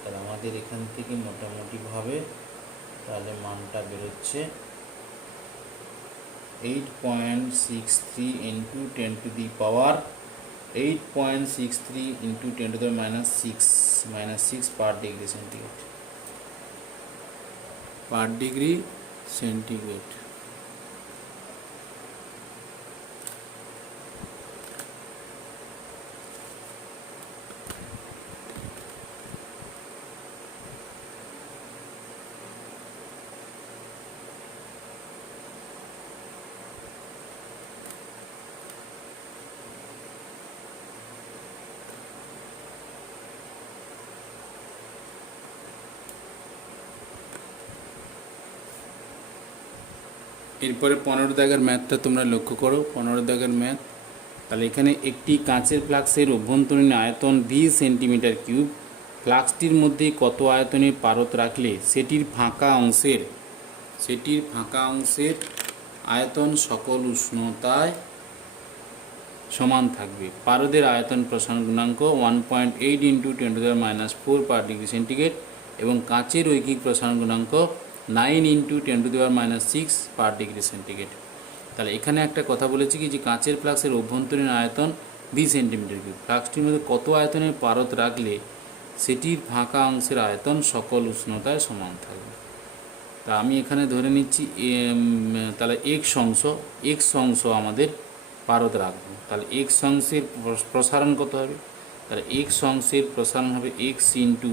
তাহলে আমাদের এখান থেকে মোটামুটিভাবে তাহলে মানটা বেরোচ্ছে 8.63 into 8.63 into 10⁻⁻6 per degree centigrade. এরপরে 15 দাগের ম্যাথটা তোমরা লক্ষ্য করো। 15 দাগের ম্যাথ, তাহলে এখানে একটি কাঁচের ফ্লাক্সের অভ্যন্তরীণ আয়তন 20 সেন্টিমিটার কিউব। ফ্লাক্সটির মধ্যে কত আয়তনের পারদ রাখলে সেটির ফাঁকা অংশের আয়তন সকল উষ্ণতায় সমান থাকবে? পারদের আয়তন প্রসারণ গুণাঙ্ক 1.8 × 10⁻⁴ পার ডিগ্রি সেন্টিগ্রেড এবং কাঁচের ঐকিক প্রসারণ গুণাঙ্ক 9 × 10⁻⁶ পার ডিগ্রি সেন্টিগ্রেড। তাহলে এখানে একটা কথা বলেছি কি যে কাঁচের ফ্লাক্সের অভ্যন্তরীণ আয়তন 20 সেন্টিমিটার কিউব। ফ্লাক্সটির মধ্যে কত আয়তনের পারদ রাখলে সেটির ফাঁকা অংশের আয়তন সকল উষ্ণতায় সমান থাকবে? তা আমি এখানে ধরে নিচ্ছি তাহলে এক্স অংশ আমাদের পারদ রাখবো। তাহলে এক্স অংশের প্রসারণ কত হবে? তাহলে এক্স অংশের প্রসারণ হবে এক্স ইন্টু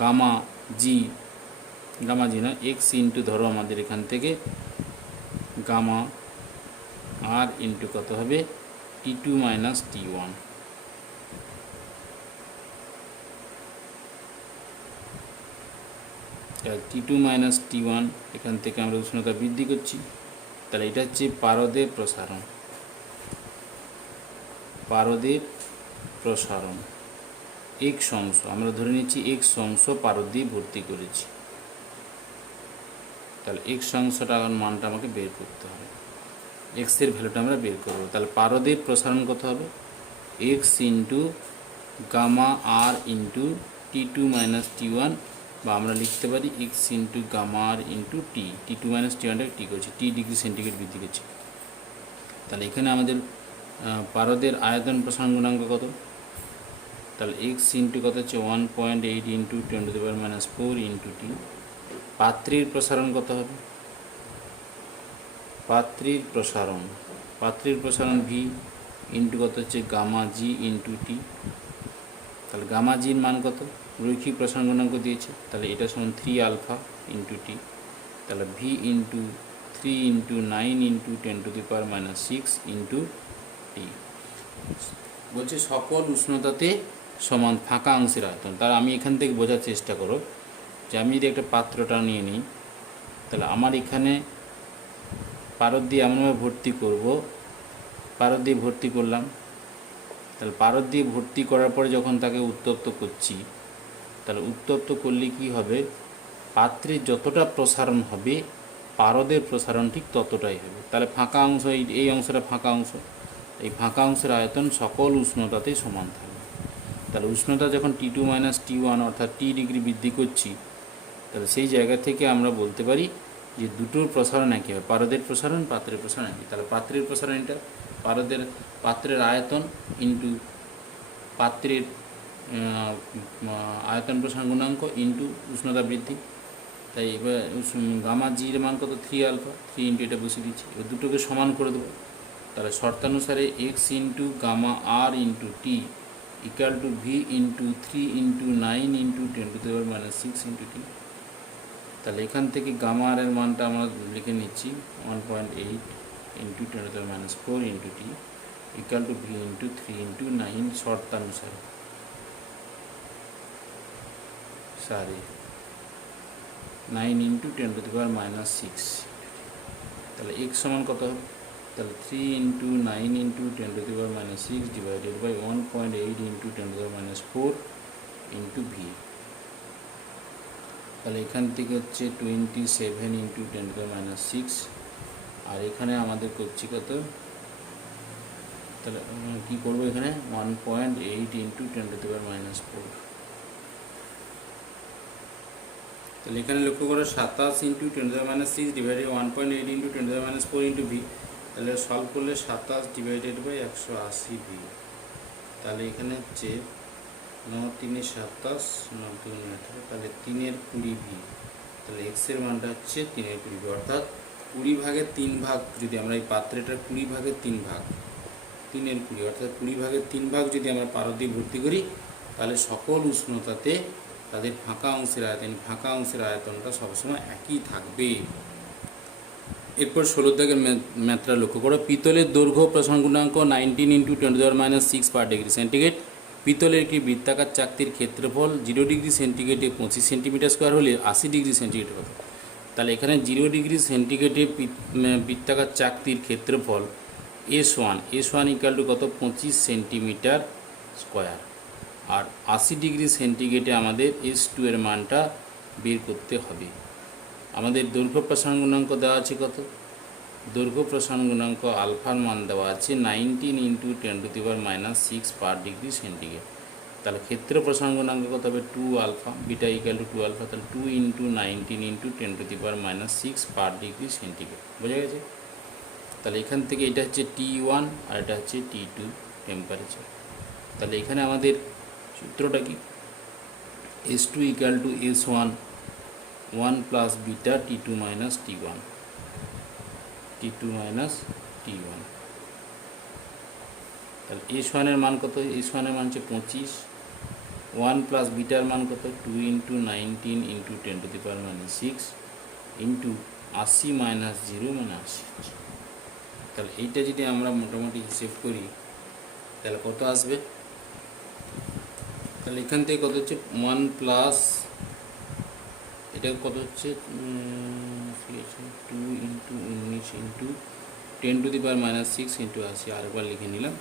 গামা জি না, এক্স ইন্টু ধরো আমাদের এখান থেকে গামা আর ইন্টু কত হবে T2 - T1। T2 - T1 এখান থেকে আমরা উষ্ণতা বৃদ্ধি করছি। তাহলে এটা হচ্ছে পারদের প্রসারণ এক্স অংশ, আমরা ধরে নিচ্ছি এক্স অংশ পারদ দিয়ে ভর্তি করেছি। তাহলে এক্স অংশটা মানটা আমাকে বের করতে হবে, এক্সের ভ্যালুটা আমরা বের করবো। তাহলে পারদের প্রসারণ কত হবে? এক্স ইন্টু গামা আর ইন্টু T2 - T1, বা আমরা লিখতে পারি এক্স ইন্টু গামা আর ইন্টু T2 - T1টাকে টি করছি, টি ডিগ্রি সেন্টিগ্রেড বৃদ্ধি করছি। তাহলে এখানে আমাদের পারদের আয়তন প্রসারণ গুণাঙ্ক কত? তাহলে এক্স ইন্টু কত হচ্ছে 1.8 × 10⁻⁴ ইন্টু টি। পাত্রের প্রসারণ কত হবে? পাত্রের প্রসারণ ভি ইন্টু কত হচ্ছে গামা জি ইন্টু টি। তাহলে গামা জির মান কত? রৈখিক প্রসারণ গুণাঙ্ক দিয়েছে, তাহলে এটা সমান 3α ইন্টু টি। তাহলে ভি ইন্টু 3 × 9 × 10⁻⁶ ইন্টু টি। বলছে সকল উষ্ণতাতে সমান ফাঁকা অংশের আয়তন। তার আমি এখান থেকে বোঝার চেষ্টা করো যে আমি যদি একটা পাত্রটা নিয়ে নিই, তাহলে আমার এখানে পারদ দিয়ে এমনভাবে পারদ দিয়ে ভর্তি করলাম। তাহলে পারদ দিয়ে ভর্তি করার পরে যখন তাকে উত্তপ্ত করছি, তাহলে উত্তপ্ত করলে কি হবে? পাত্রের যতটা প্রসারণ হবে পারদের প্রসারণ ঠিক ততটাই হবে। তাহলে ফাঁকা অংশ, এই অংশটা ফাঁকা অংশ, এই ফাঁকা অংশের আয়তন সকল উষ্ণতাতেই সমান থাকবে। তাহলে উষ্ণতা যখন T2 - T1 অর্থাৎ টি ডিগ্রি বৃদ্ধি করছি, তাহলে সেই জায়গা থেকে আমরা বলতে পারি যে দুটোর প্রসারণ একই হবে, পারদের প্রসারণ পাত্রের প্রসারণ একই। তাহলে পাত্রের প্রসারণ এটা পাত্রের আয়তন ইন্টু পাত্রের আয়তন প্রসারণ গুণাঙ্ক ইন্টু উষ্ণতা বৃদ্ধি। তাই এবার গামা জির মান কত? 3α, 3 ইন্টু এটা বসিয়ে দিচ্ছি। এবার দুটোকে সমান করে দেবো। তাহলে শর্তানুসারে X into gamma R into T equal to V into 3 × 9 × 10⁻⁶ into T. তাহলে এখান থেকে গামা আর এর মানটা আমরা লিখে নিচ্ছি 1.8 × 10⁻⁴ into T equal to V into 3 × 9 শর্তানুসারে 9 × 10⁻⁶। তাহলে এক্স সমান কত হবে? তাহলে 3 × 9 × 10⁻⁶ ডিভাইডেড বাই 1.8 × 10⁻⁴ ইন্টু ভি। তাহলে এখান থেকে হচ্ছে 27 × 10⁻⁶, আর এখানে আমাদের করছি কত? তাহলে কী করবো এখানে 1.8 × 10⁻⁴। তাহলে এখানে লক্ষ্য করো 27 × 10⁻⁶ ডিভাইডেড 1.8 × 10⁻⁴ ইন্টু ভি। তাহলে সলভ করলে 27 ডিভাইডেড বাই 180 ভি। তাহলে এখানে হচ্ছে 9 × 3 = 27, 9 × 2 = 18, তাহলে 3/20 ভি। তাহলে এক্সের মানটা হচ্ছে 3/20 ভি, অর্থাৎ 20 ভাগের 3 ভাগ যদি আমরা এই পাত্রেটার 20 ভাগের 3 ভাগ 3/20 অর্থাৎ 20 ভাগের 3 ভাগ যদি আমরা পারদ দিয়ে ভর্তি করি, তাহলে সকল উষ্ণতাতে তাদের ফাঁকা অংশের আয়তনটা সবসময় একই থাকবে। এরপর 16 দাগের ম্যাথটা লক্ষ্য করো। পিতলের দৈর্ঘ্য প্রসারণ গুণাঙ্ক 19 × 10⁻⁶ পার ডিগ্রি সেন্টিগ্রেড। পিতলের একটি বৃত্তাকার চাকতির ক্ষেত্রফল 0 ডিগ্রি সেন্টিগ্রেডে 25 সেন্টিমিটার স্কোয়ার হলে 80 ডিগ্রি সেন্টিগ্রেড হবে। তাহলে এখানে 0 ডিগ্রি সেন্টিগ্রেডে বৃত্তাকার চাকতির ক্ষেত্রফল S1 ইকুয়াল টু কত 25 সেন্টিমিটার স্কোয়ার। আর 80 ডিগ্রি সেন্টিগ্রেডে আমাদের S2 এর মানটা বের করতে হবে। আমাদের দৈর্ঘ্য প্রসারণ গুণাঙ্ক দেওয়া আছে কত, দৈর্ঘ্য প্রসারণ গুণাঙ্ক আলফার মান দেওয়া আছে 19 × 10⁻⁶ পার ডিগ্রি সেন্টিগ্রেড। তাহলে ক্ষেত্র প্রসারণ গুণাঙ্ক কত হবে 2 alpha, beta equal to 2 alpha, তাহলে 2 × 19 × 10⁻⁶ পার ডিগ্রি সেন্টিগ্রেড। বোঝা গেছে? তাহলে এখান থেকে এটা হচ্ছে T1 আর এটা হচ্ছে T2 টেম্পারেচার। তাহলে এখানে আমাদের সূত্রটা কি, S2 equal to S1 1 plus beta T2 minus T1, T2 minus T1। তাহলে S1 এর মান কত, S1 এর মান হচ্ছে 25, 1 প্লাস বিটার মান কত 2 × 19 × 10⁻⁶ ইন্টু 80 মাইনাস 0 মানে 80। তাহলে এইটা যদি আমরা মোটামুটি হিসেব করি তাহলে কত আসবে, তাহলে এখান থেকে কত হচ্ছে 1 প্লাস এটা কত হচ্ছে 2 × 19 × 10⁻⁶ ইন্টু 80, আরেকবার লিখে নিলাম।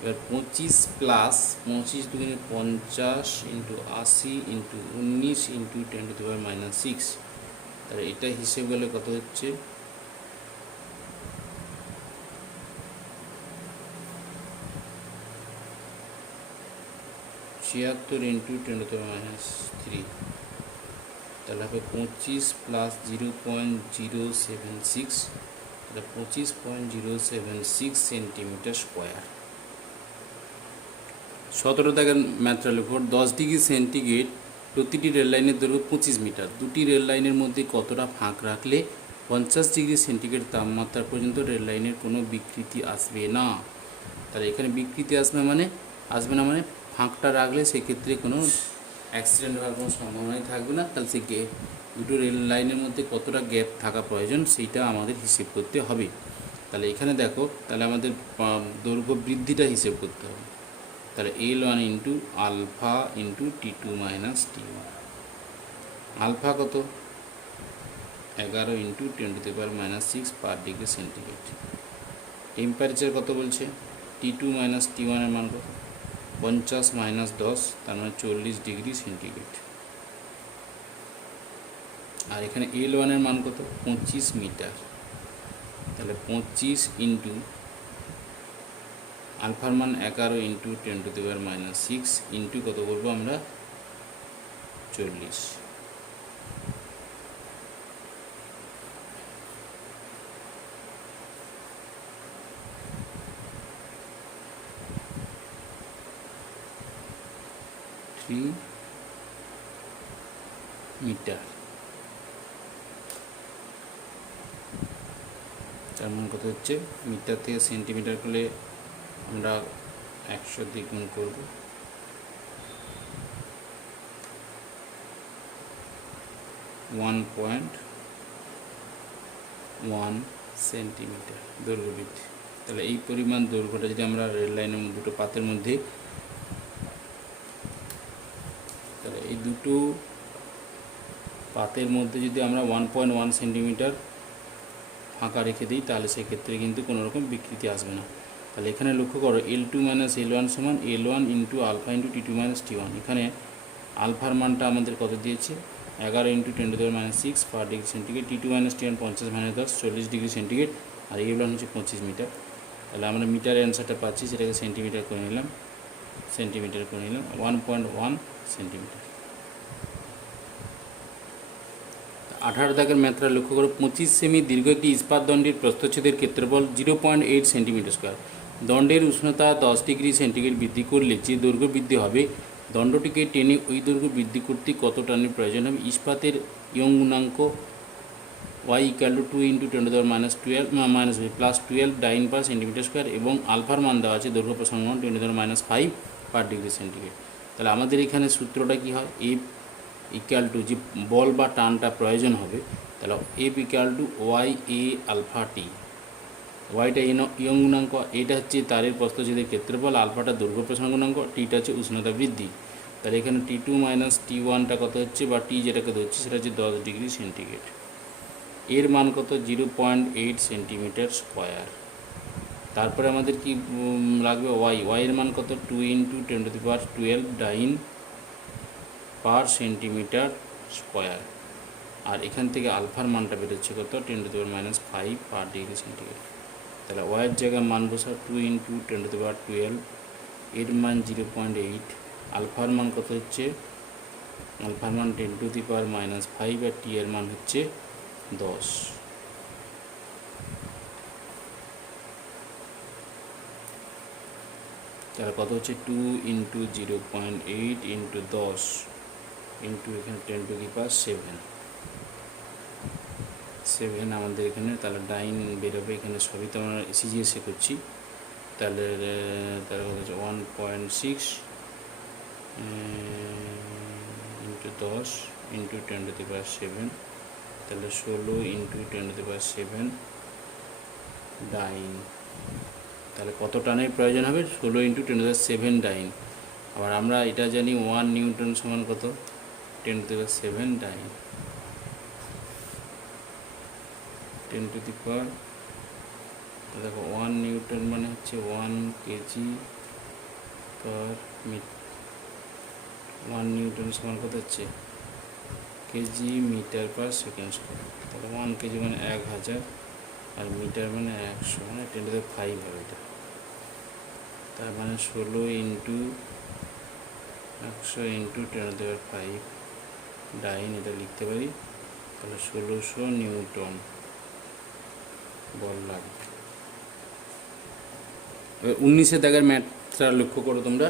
এবার 25 প্লাস 25 দুগুণে 50 ইন্টু 80 ইন্টু 19 ইন্টু 10⁻⁶, তাহলে এটা হিসেব গেলে কত হচ্ছে 76 ইন্টু 10⁻³ তাহলে হবে 25 প্লাস 0.076, তাহলে 25.076 সেন্টিমিটার স্কোয়ার। 17 দাগের ম্যাথটা লিখো, 10 ডিগ্রি সেন্টিগ্রেড প্রতিটি রেল লাইনের দৈর্ঘ্য 25 মিটার, দুটি রেল লাইনের মধ্যে কতটা ফাঁক রাখলে 50 ডিগ্রি সেন্টিগ্রেড তাপমাত্রা পর্যন্ত রেল লাইনের কোনো বিকৃতি আসবে না। তাহলে এখানে বিকৃতি আসবে না মানে ফাঁকটা রাখলে সেক্ষেত্রে কোনো অ্যাক্সিডেন্ট হওয়ার কোনো সম্ভাবনাই থাকবে না। তাহলে সেই দুটো রেল লাইনের মধ্যে কতটা গ্যাপ থাকা প্রয়োজন সেইটা আমাদের হিসেব করতে হবে। তাহলে এখানে দেখো, তাহলে আমাদের দৈর্ঘ্য বৃদ্ধিটা হিসেব করতে হবে। তাহলে L1 into alpha into T2 minus T1, alpha কত 11 into 10⁻⁶ per degree centigrade. Temperature কত বলছে, T2 মাইনাস T1 এর মান কত 50 মাইনাস 10, তার মানে 40 ডিগ্রি সেন্টিগ্রেড। আর এখানে L1 এর মান কত 25 মিটার, তাহলে 25 ইন্টু আলফার মান 11 ইন্টু 10⁻⁶ ইন্টু কত করবো আমরা 40। মিটার, তার মান কত হচ্ছে, মিটার থেকে সেন্টিমিটার করলে আমরা 100 দিয়ে গুণ করব, 1.1 সেন্টিমিটার দৈর্ঘ্য বৃদ্ধি। তাহলে এই পরিমাণ দৈর্ঘ্যটা যদি আমরা রেল লাইনের দুটো পাতের মধ্যে, তাহলে এই দুটো পাতের মধ্যে যদি আমরা 1.1 সেন্টিমিটার ফাঁকা রেখে দিই তাহলে সেক্ষেত্রে কিন্তু কোনো রকম বিকৃতি আসবে না। তাহলে এখানে লক্ষ্য করো L2 মাইনাস L1 সমান L1 into alpha into T2 minus T1। এখানে আলফার মানটা আমাদের কত দিয়েছে 11 into 10⁻⁶ per degree centigrade, T2 minus T1 50 minus 10 40 degree centigrade, আর L1 হচ্ছে 25 মিটার। তাহলে আমরা মিটারের অ্যান্সারটা পাচ্ছি, সেটাকে সেন্টিমিটার করে নিলাম, 1.1 সেন্টিমিটার। 18 দাগের ম্যাথটা লক্ষ্য করো, 25 সেমি দীর্ঘ একটি ইস্পাত দণ্ডের প্রস্থচ্ছেদের ক্ষেত্রফল 0.8 সেন্টিমিটার স্কোয়ার। দণ্ডের উষ্ণতা 10 ডিগ্রি সেন্টিগ্রেড বৃদ্ধি করলে যে দৈর্ঘ্য বৃদ্ধি হবে, দণ্ডটিকে টেনে ওই দৈর্ঘ্য বৃদ্ধি করতে কত টানের প্রয়োজন হবে। ইস্পাতের ইয়ং গুণাঙ্ক y equal to 2 into 10⁻12 plus 12 dyne per centimetre square, এবং আলফার মান দেওয়া আছে দৈর্ঘ্য প্রসারণ মান 10⁻5 পার ডিগ্রি সেন্টিগ্রেড। তাহলে আমাদের এখানে সূত্রটা কী হয়, এফ ইকুয়াল টু যে বল বা টানটা প্রয়োজন হবে, তাহলে F equal to Y A alpha T. ওয়াইটা ইয়ং গুণাঙ্ক, এটা হচ্ছে তারের প্রস্থচ্ছেদের ক্ষেত্রফল, আলফাটা দৈর্ঘ্য প্রসারণ গুণাঙ্ক, টিটা হচ্ছে উষ্ণতা বৃদ্ধি। তাহলে এখানে T2 মাইনাস T1টা কত হচ্ছে, বা টি যেটাকে ধরছে সেটা হচ্ছে 10 ডিগ্রি সেন্টিগ্রেড। এর মান কত 0.8 সেন্টিমিটার স্কোয়ার। তারপরে আমাদের কি লাগবে ওয়াই এর মান কত 2 × 10⁻12 ডাইন পার সেন্টিমিটার স্কোয়ার। আর এখান থেকে আলফার মানটা বেরোচ্ছে কত 10⁻⁵ পার ডিগ্রি সেন্টিগ্রেড। তাহলে ওয়াইয়ের জায়গায় মান বসা 2 × 10⁻12, এর মান 0.8, আলফার মান কত হচ্ছে আলফার মান 10⁻⁵, আর টি এর মান হচ্ছে 10। তাহলে কত হচ্ছে 2 × 0.8 × 10 ইন্টু এখানে 10⁻7 আমাদের এখানে। তাহলে ডাইন বেরোবে, এখানে সবই তো আমরা সিজিএসে করছি। তাহলে কত হচ্ছে 1.6 × 10 × 10⁻7, তাহলে 16 × 10⁻7 ডাইন। তাহলে কত টানের প্রয়োজন হবে 16 × 10⁻7 ডাইন। আবার আমরা এটা জানি 1 নিউটন সমান কত 10⁻7 ডাইন। 10⁻, দেখো 1 নিউটন মানে হচ্ছে 1 কেজি পার মিটার। 1 নিউটন সমান কত হচ্ছে K G metre per second square. তাহলে 1 কেজি মানে 1000, আর মিটার মানে 100, মানে 10⁵ হবে এটা। তার মানে 16 × 100 × 10⁵ ডাইন, এটা লিখতে পারি। তাহলে 1600 নিউটন বল লাগবে। এবার 19 দাগের ম্যাথটা লক্ষ্য করো তোমরা।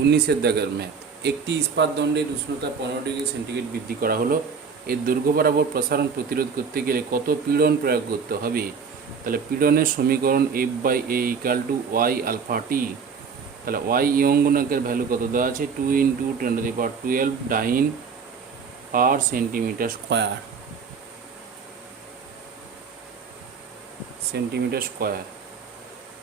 19 দাগের ম্যাথ, একটি ইস্পাত দণ্ডের উষ্ণতা 15 ডিগ্রি সেন্টিগ্রেড বৃদ্ধি করা হলো। এর দৈর্ঘ্য বরাবর প্রসারণ প্রতিরোধ করতে গেলে কত পীড়ন প্রয়োগ করতে হবে? তাহলে পীড়নের সমীকরণ F/A = y আলফা টি। তাহলে ওয়াই ইয়ং গুণকের ভ্যালু কত দেওয়া আছে 2 × 10⁻12 ডাইন পার সেন্টিমিটার স্কোয়ার।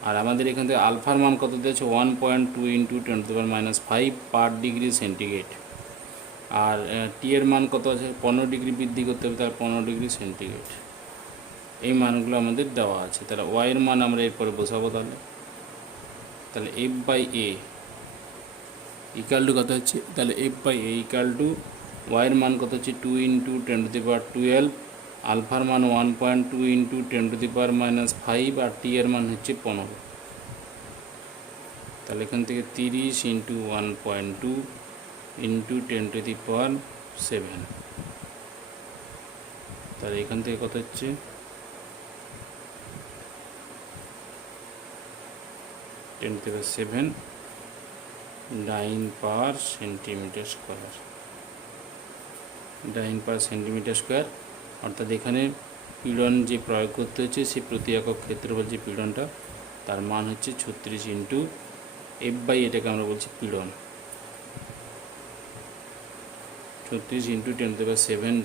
আর আমাদের এখান থেকে আলফার মান কত দিয়েছে 1.2 × 10⁻⁵ পার ডিগ্রি সেন্টিগ্রেড। আর টি এর মান কত আছে 15 ডিগ্রি বৃদ্ধি করতে হবে, তার 15 ডিগ্রি সেন্টিগ্রেড। এই মানগুলো আমাদের দেওয়া আছে। তাহলে ওয়াইয়ের মান আমরা এরপরে বসাবো। তাহলে F/A = কত হচ্ছে, তাহলে F/A = ওয়াইয়ের মান কত হচ্ছে 2 × 10⁻12, আলফার মান 1.2 × 10⁻⁵, আর টি এর মান হচ্ছে 15। তাহলে এখান থেকে 30 × 1.2 × 10⁻7, তাহলে এখান থেকে কত হচ্ছে 10⁻7 ডাইন পার সেন্টিমিটার স্কোয়ার। অর্থাৎ এখানে পীড়ন যে প্রয়োগ করতে হচ্ছে সেই প্রতি একক ক্ষেত্রফল যে পীড়নটা, তার মান হচ্ছে 36 × F/, এটাকে আমরা বলছি পীড়ন। 36 × 10⁻7